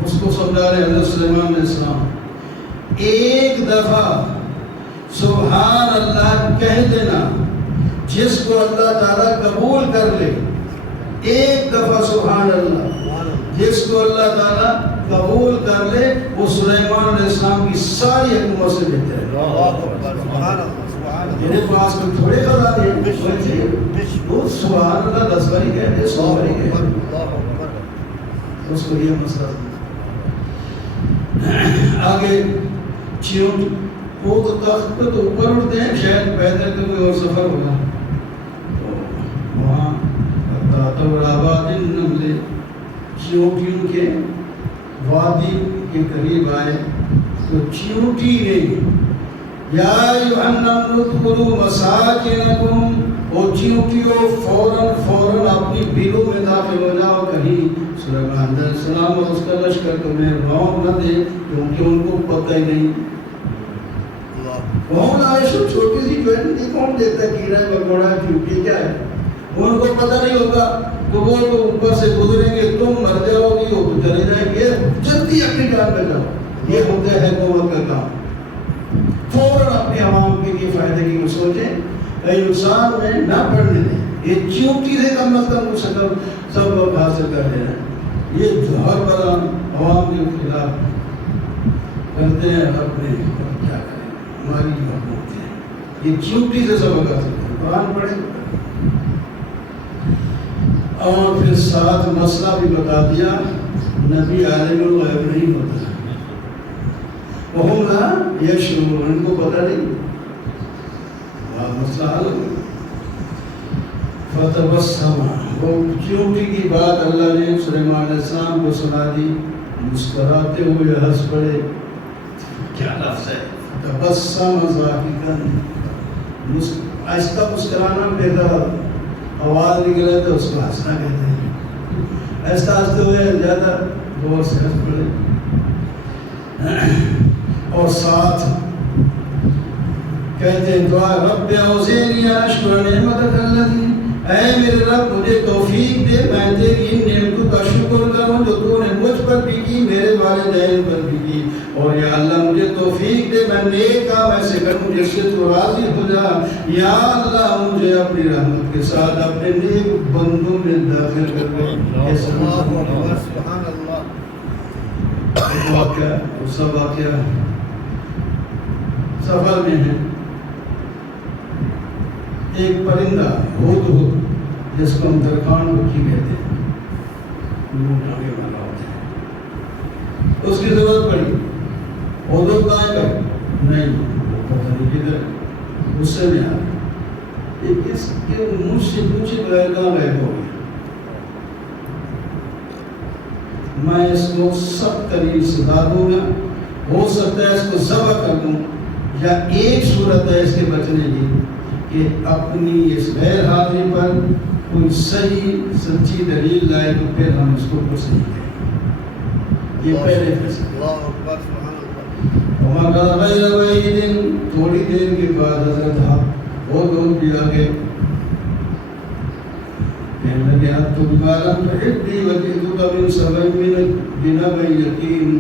اس کو سمجھا رہے حضرت سلیمان علیہ السلام، ایک دفعہ سبحان اللہ کہہ دینا جس کو اللہ تعالیٰ قبول کر لے. ایک دفعہ سبحان اللہ جس کو اللہ تعالیٰ قبول کر لے وہ سلیمان علیہ السلام کی ساری حکومت سے بہتر ہے. میرے پاس کوئی تھوڑے خدا نہیں، وہ سبحان اللہ 10 باری کہہ دے 100 باری کہہ دے، اس کو یہ مسئلہ. آگے چیونٹ وہ تو تخت پہ تو اوپر اٹھتے ہیں، شاید پیدل کا کوئی اور سفر ہوگا تو وہاں آباد نملے چیونٹیوں کے وادی کے قریب آئے تو چیونٹی نے یا ایھا النمل ادخلوا مساکنکم، اور چیونٹیوں فوراً اپنی بلوں میں داخل ہو جاؤ، کہیں سلیمان علیہ السلام اور اس کا لشکر تمہیں رونق نہ دے، کیونکہ ان کو پتہ ہی نہیں. کون عائشہ چھوٹی سی بہن کون دیتا ہے کیڑا مکوڑا چیونٹی کیا ہے، ان کو پتہ نہیں ہوگا تو وہ تو اوپر سے گزریں گے، تم مر جاؤ گی وہ تو چلے جائیں گے، جلدی اپنی جان بچاؤ. یہ ہوتا ہے حکومت کا کام، فوراً اپنے عوام کے لیے فائدے کی سوچیں، انسان میں نہ پڑھنے دیں. یہ چیونٹی سے کم از کم سب لوگ حاصل کر رہے ہیں. یہ ہر بار عوام کے خلاف کرتے ہیں اپنے، کیا کریں ہماری جو حکومت ہے یہ چیونٹی سے سبق حاصل کریں. قرآن پڑھیں اور پھر ساتھ مسئلہ بھی بتا دیا، نبی عالم الغیب نہیں ہوتا، وہم لا یشعرون، ان کو پتہ نہیں. مسئلہ حل ہو گیا. فتبسم، وہ چیونٹی کی بات اللہ نے سلیمان علیہ السلام کو سنا دی، مسکراتے ہوئے ہنس پڑے. کیا لفظ ہے تبسم ضاحکا، آہستہ مسکرانا بہتر، آواز نکلے تو اس کو ہنسنا کہتے ہیں. ایسا ہنستے ہوئے زیادہ غور سے ہنس پڑے. اور ساتھ کہتے ہیں دعا رب اوزعنی ان اشکر نعمتک التی، اے میرے رب مجھے توفیق دے میں تیری ان نعمتوں کا شکر کروں جو تو نے مجھ پر بھی کی، میرے والدین پر بھی کی. اور یا اللہ مجھے توفیق دے میں نیک کام ایسے کروں جس سے تو راضی ہو جا. یا اللہ مجھے اپنی رحمت کے ساتھ اپنے نیک بندوں میں داخل کر دے. سبحان اللہ. واقعہ اس کا واقعہ سفر میں ہے. ایک پرندہ ہدہد جس کو ہم درخان مکھی کہتے ہیں، منہ ڈھانگے والا ہوتا ہے، اس کی ضرورت پڑی. ہدہد کہاں گئے؟ نہیں پتہ نہیں کدھر، غصے میں آ گئے، اس کے مجھ سے پوچھے بغیر کہاں غائب ہو گیا. میں اس کو سخت ترین سزا دوں گا، ہو سکتا ہے اس کو ذبح کر دوں، یا ایک صورت ہے اس کے بچنے کی کہ اپنی اس غیر حاضری پر کوئی صحیح سچی دلیل لائے تو پھر ہم اس کو کچھ نہیں کہیں. یہ پہلے فیصلہ. تھوڑی دیر کے بعد حضرت ہدہد بھی آگے کہنے لگے تم کالم تحبی وجئتک من سبأ بنبأ یقین،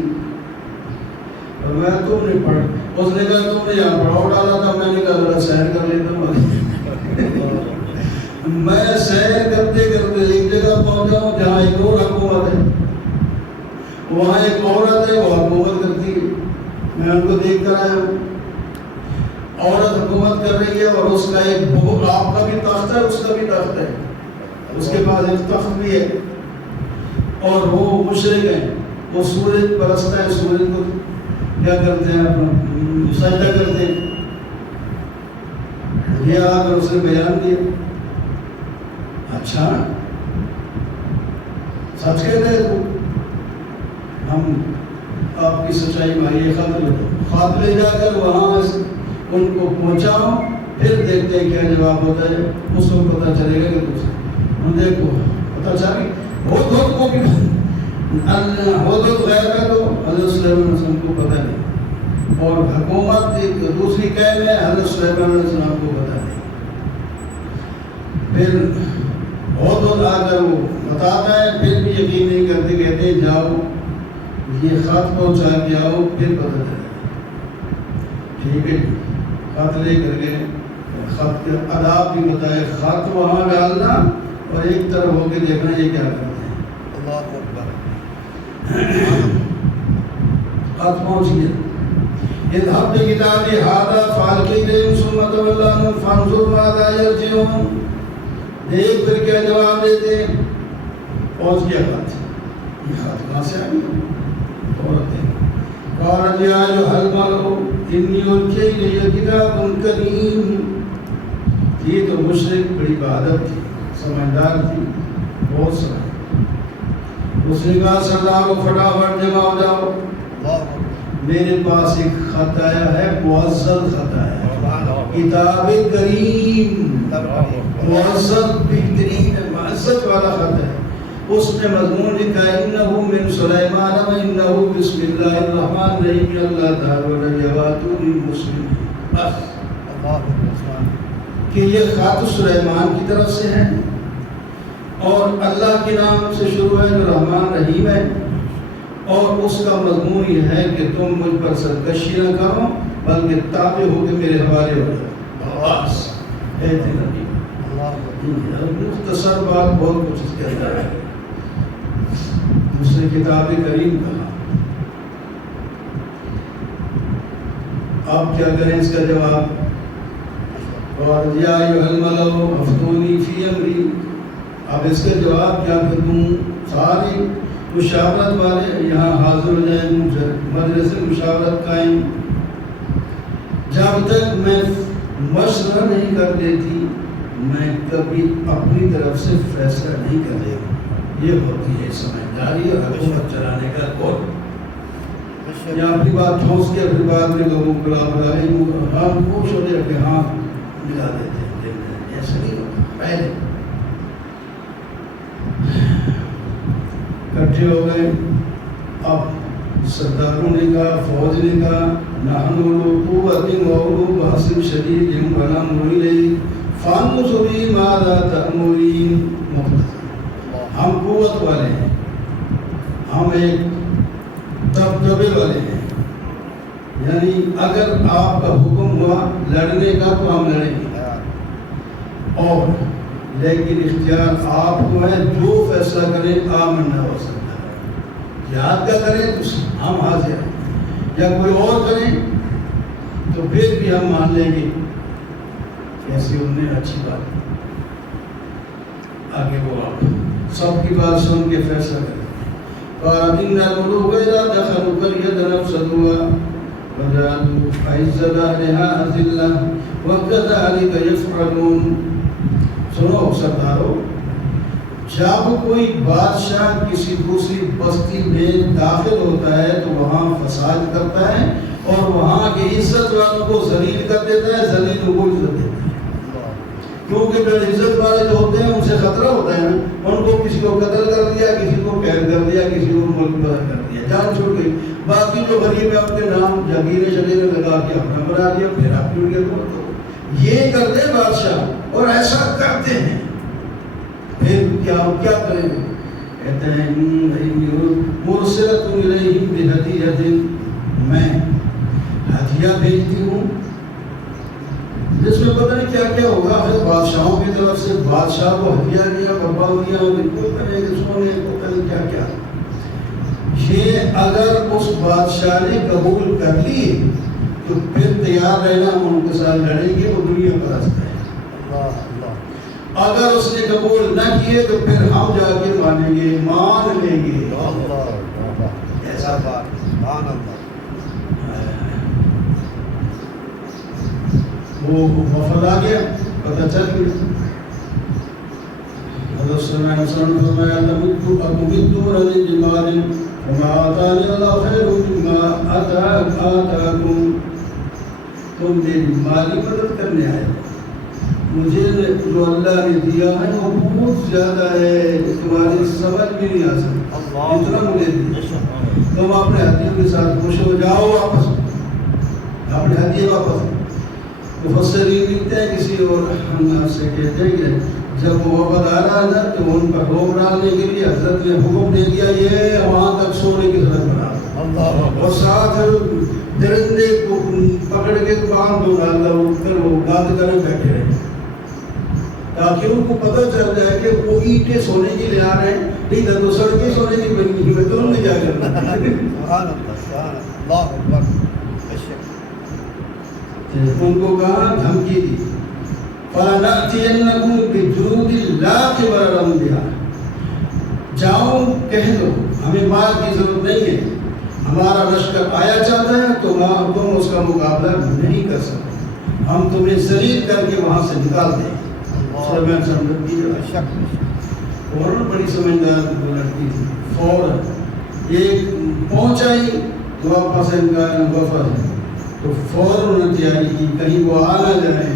اور میں تم نے پڑھ، اس نے کہا تم نے یہاں پڑھاؤ ڈالا تھا، میں نے کہا ذرا سیر کر لیتا ہوں. میں سیر کرتے کرتے ایک جگہ پہنچا ہوں جہاں ایک اور حکومت ہے، وہاں ایک عورت ہے وہ حکومت کرتی ہے. میں ان کو دیکھ کر آیا ہوں، عورت حکومت کر رہی ہے اور اس کا ایک آپ کا بھی تخت ہے اس کا بھی تخت ہے، اس کے پاس ایک تخت بھی ہے. اور وہ مشرک ہیں، وہ سورج پرست ہے، سورج کو کیا کرتے ہیں اپنا سجدہ کرتے ہیں. یہ آ کر اس نے بیان دیا. اچھا سچ کہتے ہیں تو ہم آپ کی سچائی میں یہ خط لے دو. خط لے جا کر وہاں ان کو پہنچاؤ، پھر دیکھتے ہیں کیا جواب ہوتا ہے، اس کو پتہ چلے گا کہ ہم دیکھو پتہ چل بہت کو بھی حدود غیب ہے تو حضرت سلیمان علیہ السلام کو پتہ نہیں، اور حکومت ایک دوسری قید ہے، حضرت سلیمان علیہ السلام کو پتہ نہیں۔ پھر بہت آ کر وہ بتاتا ہے، پھر بھی یقین نہیں کرتے، کہتے ہیں جاؤ یہ خط پہنچا کے آؤ پھر پتہ چلے گا۔ ٹھیک ہے جی، خط لے کر گئے، خط کے آداب بھی بتائے، خط وہاں ڈالنا اور ایک طرف ہو کے دیکھنا یہ کیا کرتے ہیں۔ اللہ اکبر۔ خط پہنچ گیا، اذهب بکتابی ھذا فالقی الیہم ثم تول عنہم فانظر ماذا یرجعون۔ دیکھ پھر کیا جواب دیتے ہیں۔ پہنچ گیا خط، یہ خط کہاں سے آئی؟ عورتیں قالت یا ایھا الملأ انی القی الی کتاب کریم۔ یہ تو مشرک بڑی بہادر تھی، سمجھدار تھی، بہت سمجھ۔ اس نے کہا سردارو فٹافٹ جمع ہو جاؤ، میرے پاس ایک خط آیا ہے، معزز خط آیا ہے، کتاب کریم، معزز بہترین معزز والا خط ہے۔ اس میں مضمون لکھا ہے انہو من سلیمان و انہو بسم اللہ الرحمن الرحیم اللہ تعالی واتونی مسلمین۔ بس کہ یہ خط سلیمان کی طرف سے ہے اور اللہ کے نام سے شروع ہے جو رحمان رحیم ہے، اور اس کا مضمون یہ ہے کہ تم مجھ پر سرکشی نہ کرو بلکہ تابع ہو کے میرے حوالے ہو جاؤ۔ بس مختصر بات، بہت کچھ اس کے اندر ہے۔ اس نے کتاب کریم کہا۔ اب کیا کریں اس کا جواب؟ اور یا ایھا الملأ افتونی فی امری۔ اب اس کا جواب کیا کہ تم ساری مشاورت والے یہاں حاضر ہو جائیں، مجلس مشاورت قائم۔ جب تک میں مشورہ نہیں کر لیتی میں کبھی اپنی طرف سے فیصلہ نہیں کر لے گا۔ یہ ہوتی ہے سمجھداری اور حکومت چلانے کا کون۔ یا اپنی بات ٹھوس کے پھر بعد میں لوگوں کو بلا ہم خوش ہو جائے کہ ہاں ملا دیتے ہیں، ایسا نہیں ہوتا۔ پہلے اکٹھے ہو گئے، اب سرداروں نے کہا، فوج نے کہا نحن اولو قوۃ واولو بأس شدید فانظر الیہ ماذا تأمرین۔ ہم قوت والے ہیں، ہم ایک دبدبے والے ہیں، یعنی اگر آپ کا حکم ہوا لڑنے کا تو ہم لڑیں گے، اور لیکن اختیار آپ کو ہے، جو فیصلہ کریں آمنا ہو سکتا ہے۔ جہاد کا کریں تو ہم حاضر ہیں، یا کوئی اور کریں تو پھر بھی ہم مان لیں گے۔ ایسی انہوں نے اچھی بات آگے وہ آپ سب کی بات سن کے فیصلہ کریں۔ قال ان الملوک اذا دخلوا قرية افسدوها وجعلوا عزة اهلها اذلة وكذلك يفعلون۔ سنو سردارو، جب کوئی بادشاہ کسی دوسری بستی میں داخل ہوتا ہے تو وہاں فساد کرتا ہے اور وہاں کی عزت والوں کو ذلیل کر دیتا ہے، ذلیل کو عزت دیتا ہے۔ کیونکہ جو عزت والے جو ہوتے ہیں ان سے خطرہ ہوتا ہے نا، ان کو کسی کو قتل کر دیا، کسی کو قید کر دیا، کسی کو ملک بدر کر دیا، جان چھوڑ گئی۔ باقی جو غریب ہے ان کے نام جاگیریں شگیریں لگا کے اپنا بنا دیا، پھر آپ چھوڑ گئے۔ یہ کرتے ہیں بادشاہ اور ایسا کرتے ہیں، پھر کیا کریں؟ کہتے ہیں مرسلۃ الیہم بہدیۃ، میں ہدیہ بھیجتی ہوں جس میں پتہ نہیں کیا کیا ہوگا۔ پھر بادشاہوں کی طرف سے بادشاہ کو ہدیہ دیا، برباد دیا، سونے کو کیا کیا۔ یہ اگر اس بادشاہ نے قبول کر لی تو پھر تیار رہنا، ہم ان کے ساتھ لڑیں گے، وہ دنیا پرست ہے۔ اگر اس نے قبول نہ کیے تو پھر ہم جا کے مانیں گے، مان لیں گے۔ ایسا بات سبحان اللہ۔ وہ وفد آ گیا، پتہ چل گیا۔ حضرت سلیمان علیہ السلام نے فرمایا وما آتانی اللہ خیر مما آتاکم، تم میری مالی مدد کرنے آئے، مجھے جو اللہ نے دیا ہے وہ بہت زیادہ ہے، تمہاری سمجھ بھی نہیں آ سکتی اتنا مجھے دیا، تم اپنے ہدیوں کے ساتھ خوش ہو جاؤ، واپس اپنے ہدیے واپس۔ مفسرین لکھتے ہیں کسی اور انداز سے کہتے ہیں کہ جب وہ وقت آ رہا تھا تو ان پر روک ڈالنے کے لیے حضرت نے حکم دے دیا یہ وہاں تک سونے کی ضرورت بنا، اور ساتھ درندے کو پکڑ کے باندھ دو ڈالتا کر وہ گاد کرے بیٹھے رہے، تاکہ ان کو پتہ چل جائے کہ وہ اینٹیں سونے کی لے آ رہے ہیں، نہیں تو سڑکیں سونے کی بنی ہوئی تو انہوں نے کیا کرنا۔ ان کو کہا دھمکی دی، فَلَنَأْتِيَنَّكُمْ بِجُنُودٍ لَا قِبَلَ لَهُم بِهَا، جاؤ کہہ دو ہمیں مال کی ضرورت نہیں ہے، ہمارا لشکر آیا چاہتا ہے تو تم اس کا مقابلہ نہیں کر سکتے، ہم تمہیں ذلیل کر کے وہاں سے نکال دیں۔ سلمان سمجھ کی فوراً بڑی سمجھدار وہ لڑکی تھی، فوراً ایک پہنچا ہی تو واپس ان کا وفد ہے تو فوراً انہوں نے تیاری کی کہیں وہ آ نہ جائیں،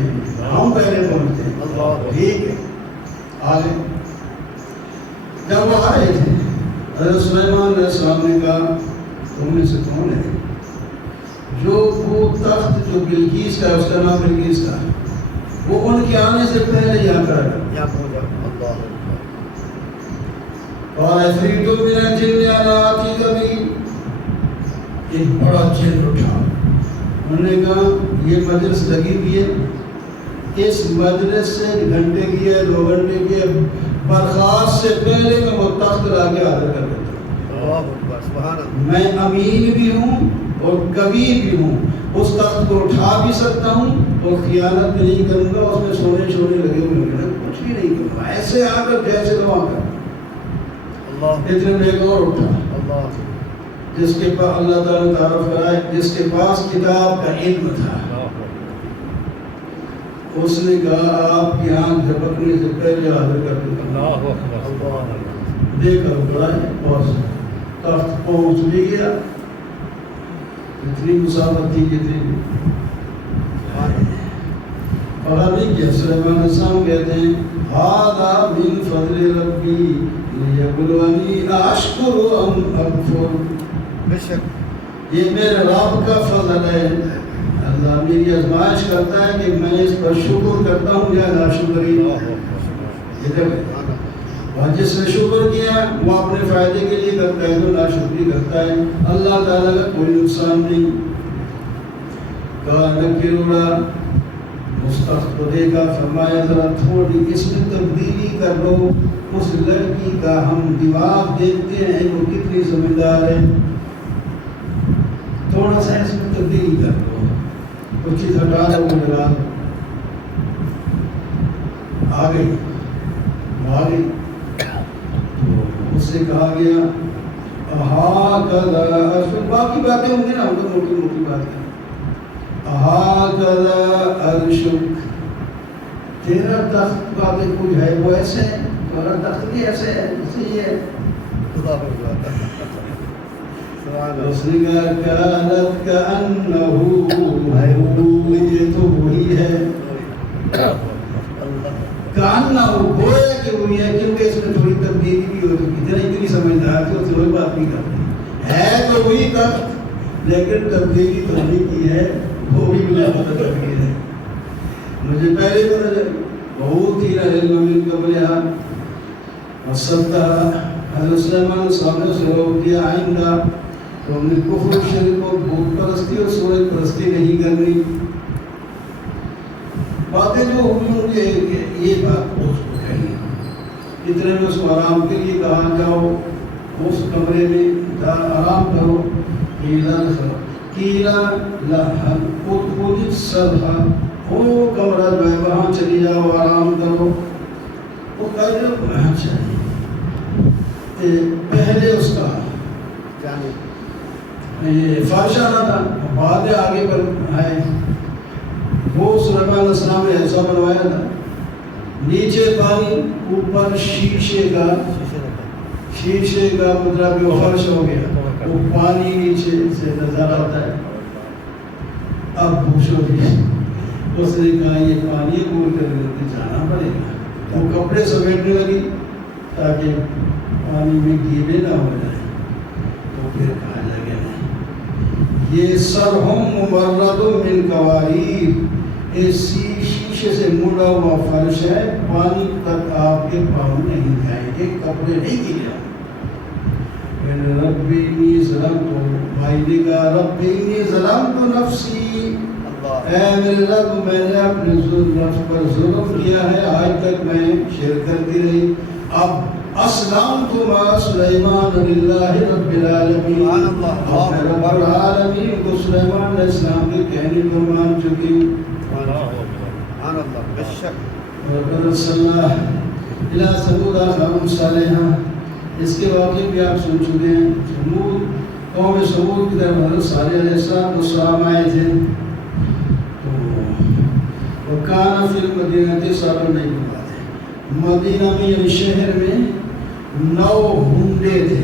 ہم پہلے پہنچتے ہیں، ٹھیک ہے آگے۔ جب وہ آئے تھے حضرت سلیمان علیہ السلام نے کہا تم میں سے کون ہے جو وہ تخت جو بلقیس کا ہے، اس کا نام بلقیس کا ہے، وہ ان کے آنے سے پہلے یہاں پر قال عفریت من الجن انا آتیک بہ، ایک بڑا جن اٹھا، انہوں نے کہا یہ مجلس لگی ہوئی ہے، اس مجلس سے گھنٹے کی ہے 2 گھنٹے کی ہے، برخاست سے پہلے میں وہ تخت لا کے حاضر کر دیتا ہوں، میں امین بھی ہوں اور کبیر بھی ہوں، اس تخت کو اٹھا بھی سکتا ہوں اور خیانت بھی نہیں کروں گا، اس میں سونے چھوڑے لگے ہوئے ہیں، کچھ بھی نہیں کروں گا، ایسے آ کر جیسے دعا کر۔ اتنے میں ایک اور اٹھا جس کے پاس اللہ تعالیٰ نے تعارف کرائے، جس کے پاس کتاب کا علم تھا، اس نے کہا آپ کی آنکھ جھپکنے سے پہلے حاضر کر دوں، دے کر بڑا ہے اور تخت پہنچ بھی گیا، اتنی مسافت تھی کتنی اور ابھی کیا سلیمان علیہ السلام کہتے ہیں ھذا من فضل ربی لیبلونی اشکر ام اکفر، بے شک یہ میرے رب کا فضل ہے، اللہ میری آزمائش کرتا ہے کہ میں اس پر شکر کرتا ہوں یا ناشکری، اور جس نے شکر کیا وہ اپنے فائدے کے لیے کرتا ہے، جو ناشکری کرتا ہے اللہ تعالیٰ کا کوئی نقصان نہیں۔ کہا نکروا مستخف کو دیکھا، فرمایا ذرا تھوڑی اس میں تبدیلی کر لو، اس لڑکی کا ہم دماغ دیکھتے ہیں وہ کتنی سمجھدار ہے، تھوڑا سا اس میں تبدیلی کر لو، کچھ چیز ہٹا دو، مجھا دو، آ گئی اس سے کہا گیا باقی باتیں ہوں گی نا، ہم تو موٹی موٹی باتیں، عرشک تیرا تخت باتیں کچھ ہے وہ ایسے ہے، تمہارا تخت بھی ایسے ہے، ایسے ہی ہے۔ اس نے کہا کانت کأنہو، یہ تو وہی ہے، کانہو گویا کہ وہی ہے، کیونکہ اس میں تھوڑی تبدیلی بھی ہو چکی تھی، اتنی سمجھدار تھی اس نے بات نہیں کرتی ہے، تو وہی تخت لیکن تبدیلی تو نہیں کی ہے، وہ بھی مجھے پتہ چل گیا ہے، مجھے پہلے پتہ چل بہت ہی علم من قبلہا وصلتا حضرت سلیمان علیہ السلام نے اسے روک دیا آئندہ تو ہم نے کفر شرک اور بت پرستی اور سورج پرستی نہیں کرنی، باتیں جو ہوئی ہوں گے یہ بات اس کو کہی، اتنے میں اس کو آرام کے لیے کہا جاؤ اس کمرے میں آرام کرو، کیلا لہن ادخل الصرح، وہ کمرہ جو ہے وہاں چلی جاؤ آرام کرو، وہ کہہ رہے وہاں چلی پہلے اس کا یہ فارشانہ تھا، بعد آگے پر آئے، وہ سلیمان علیہ السلام نے ایسا بنوایا تھا، نیچے پانی اوپر شیشے کا مطلب وہ فرش ہو گیا، وہ پانی نیچے سے نظر آتا ہے. اب پوچھو جی، اس نے کہا یہ پانی بول کر جانا پڑے گا. وہ کپڑے سمیٹنے لگی تاکہ پانی میں گیلے نہ ہو جائے. تو پھر کہا لگے یہ سرہم ممرد من قواریر، ایسی شیشے سے مڑا ہوا فرش ہے، پانی تک آپ کے پاؤں نہیں جائیں گے، کپڑے نہیں گیلے ہوں. ربی انی ظلمت، بھائی نے کہا ربی انی ظلمت نفسی، اے میرے رب میں نے اپنے نفس پر ظلم کیا ہے، آج تک میں شرک کرتی رہی. اب اسلمت مع سلیمان للہ رب العالمین، رب العالمین کو سلیمان علیہ السلام کے کہنے پر مان چکی ہوں. وَلَقَدْ أَرْسَلْنَا إِلَىٰ ثَمُودَ أَخَاهُمْ صَالِحًا، اس کے واقعے بھی آپ سن چکے ہیں. قوم ثمود کی طرف حضرت صالح علیہ السلام آئے تھے. تو کانا فی المدینہ صاحب نہیں بات ہے، مدینہ میں یعنی شہر میں 9 ہنڈے تھے،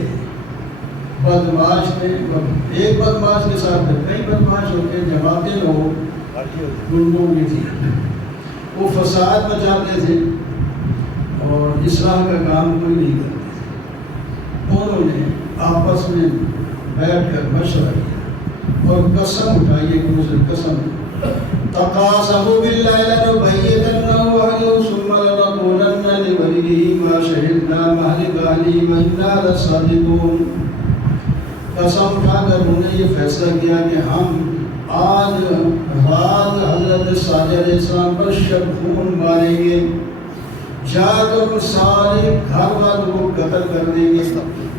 بدماش تھے. ایک بدماش کے ساتھ کئی بدماش ہوتے ہیں، جماعتیں لوگ گنڈوں کی تھی. وہ فساد مچاتے تھے اور اصلاح کا کام کوئی نہیں کرتے تھے. انہوں نے آپس میں بیٹھ کر مشورہ کیا اور قسم اٹھائی، ایک دوسرے قسم تقاسموا باللہ لنبیتنہ اہلہ ثم لنقولن لولیہ ما شہدنا مہلک اہلہ وإنا لصادقون. قسم اٹھا کر انہوں نے یہ فیصلہ کیا کہ ہم آج رات حضرت صالح علیہ السلام پر شب خون ماریں گے، جا کر سارے گھر والوں کو قتل کر دیں گے.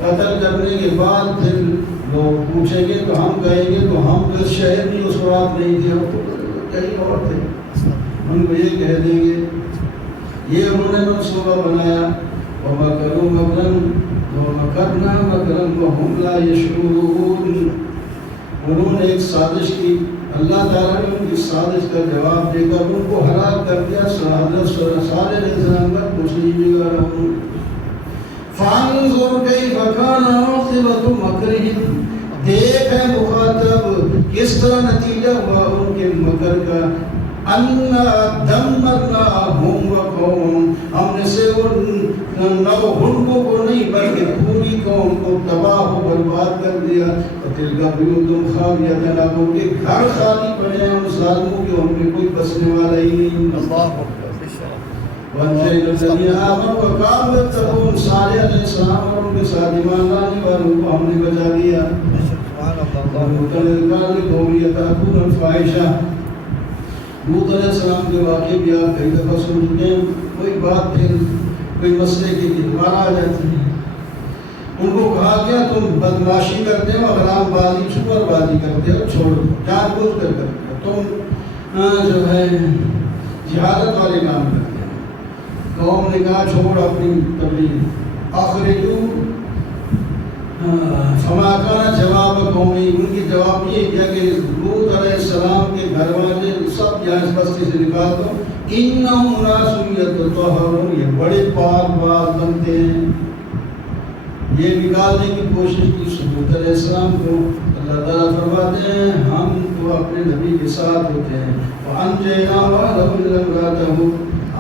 قتل کرنے کے بعد پھر لوگ پوچھیں گے تو ہم کہیں گے تو ہم تو شہر میں اس رات نہیں تھے، ہم تو کہیں اور تھے. ان کو یہ کہہ دیں گے. یہ انہوں نے منصوبہ بنایا. وَمَكَرُوا مَكْرًا وَمَكَرْنَا مَكْرًا وَهُمْ لَا يَشْعُرُونَ. انہوں نے ایک سازش کی، اللہ تعالیٰ نے ان کی سازش کا جواب دے کر ان کو ہلاک کر دیا. حضرت صالح علیہ السلام کا کچھ نہیں بگاڑا. فَانظُرْ كَيْفَ كَانَ عَاقِبَةُ مَكْرِهِمْ، دیکھ ہے مخاطب کس طرح نتیجہ ہوا ان کے مکر کا. اَنَّا دَمَّرْنَاهُمْ وَقَوْمَهُمْ، ہم نے صرف ان 9 ہنڈوں کو نہیں بلکہ پوری قوم کو تباہ و برباد کر دیا. تِلْكَ بُيُوتٌ خَاوِيَةٌ، اب ان کے گھر خالی پڑے ہیں ان ظالموں کے، ان میں کوئی بسنے والا ہی نہیں. وَأَنجَيْنَا الَّذِينَ آمَنُوا وَكَانُوا يَتَّقُونَ، صالح علیہ السلام اور ان کے ساتھ ایمان لانے والوں کو ہم نے بچا دیا. لوط علیہ السلام کے واقعے بھی آپ کئی دفعہ سن چکے ہیں. کوئی بات پھر کوئی مسئلے کی دوبارہ آ جاتی ہے. ان کو کہا گیا تم بدماشی کرتے ہو، غلام بازی چھپر بازی کرتے ہو، چھوڑ دو، جان بوجھ کر کرتے ہو، تم جو ہے جہالت والے کام کرتے ہو. قوم نے کہا چھوڑ اپنی تبلیغ. اخرجو فما کان جواب قومی، ان کی جواب یہ کیا کہ لوط علیہ السلام کے گھر والے سب یہاں اس بستی سے نکال دو. انہم اناس یتطہرون، یہ بڑے پاک باز بنتے ہیں. یہ نکالنے کی کوشش کی. لوط علیہ السلام کو اللہ تعالیٰ فرماتے ہیں ہم تو اپنے نبی کے ساتھ ہوتے ہیں. وَأَنْجَيْنَاهُ وَأَهْلَهُ إِلَّا امْرَأَتَهُ،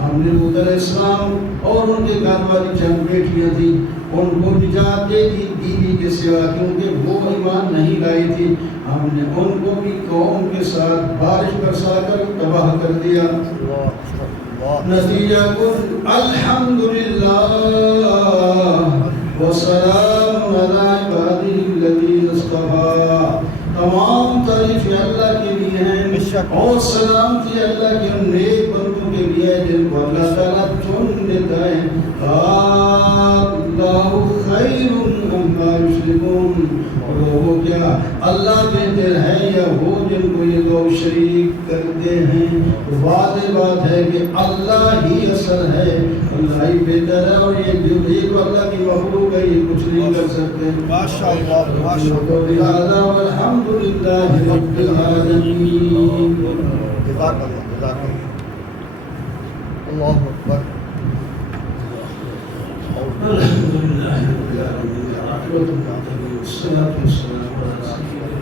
ہم نے لوط علیہ السلام اور ان کے گھر والی چند بیٹیاں تھیں ان کو نجات دے دی بیوی کے سوا، کیونکہ وہ ایمان نہیں لائی تھی. ہم نے ان کو بھی قوم کے ساتھ بارش برسا کر تباہ کر دیا. نتیجہ کن الحمدللہ وسلام علی عبادہ الذین اصطفیٰ، تمام تعریف اللہ کے لیے ہیں اور سلامتی اللہ کے ان نیک بندوں کے لیے جن کو اللہ تعالیٰ چن لیتا ہے. اللہ خیر عما یشرکون، لوگوں کیا اللہ بہتر ہے یا وہ جن کو یہ لوگ شریک کرتے ہیں. واضح بات ہے کہ اللہ ہی اصل ہے، اللہ ہی بہتر ہے، اور یہ تو اللہ کی مخلوق ہے، یہ کچھ نہیں کر سکتے. ماشاءاللہ ماشاءاللہ والحمدللہ رب العالمین. جزاک اللہ اللہ اکبر. الحمدللہ لله رب العالمين العاقبة للمتقين والصلاة والسلام على سيدنا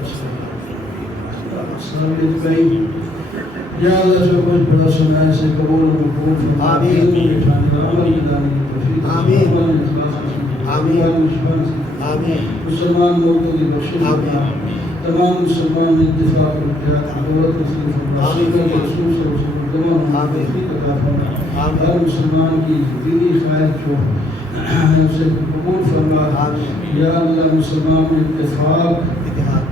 رسول الله یا اللہ جو کچھ بڑا سنائے سے قبول و مقبول فرما آمین آمین آمین آمین مسلمان لوگوں کی بخشش فرما تمام مسلمان اتفاق و اتحاد عدالت نصیب فرما سیدنا رسول صلی اللہ علیہ وسلم تمام توفیق عطا فرما ہر مسلمان کی دینی خواہش جو اسے قبول فرما یا اللہ مسلمان میں اتفاق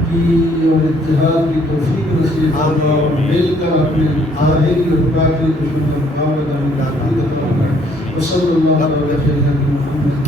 کی اور اتحاد کی توفیق نصیب فرما اور مل کر اپنے ظاہری اور باطنی دشمن کا مقابلہ کرنے کا توفیق عطا فرما وصلی اللہ علیہ وسلم محمد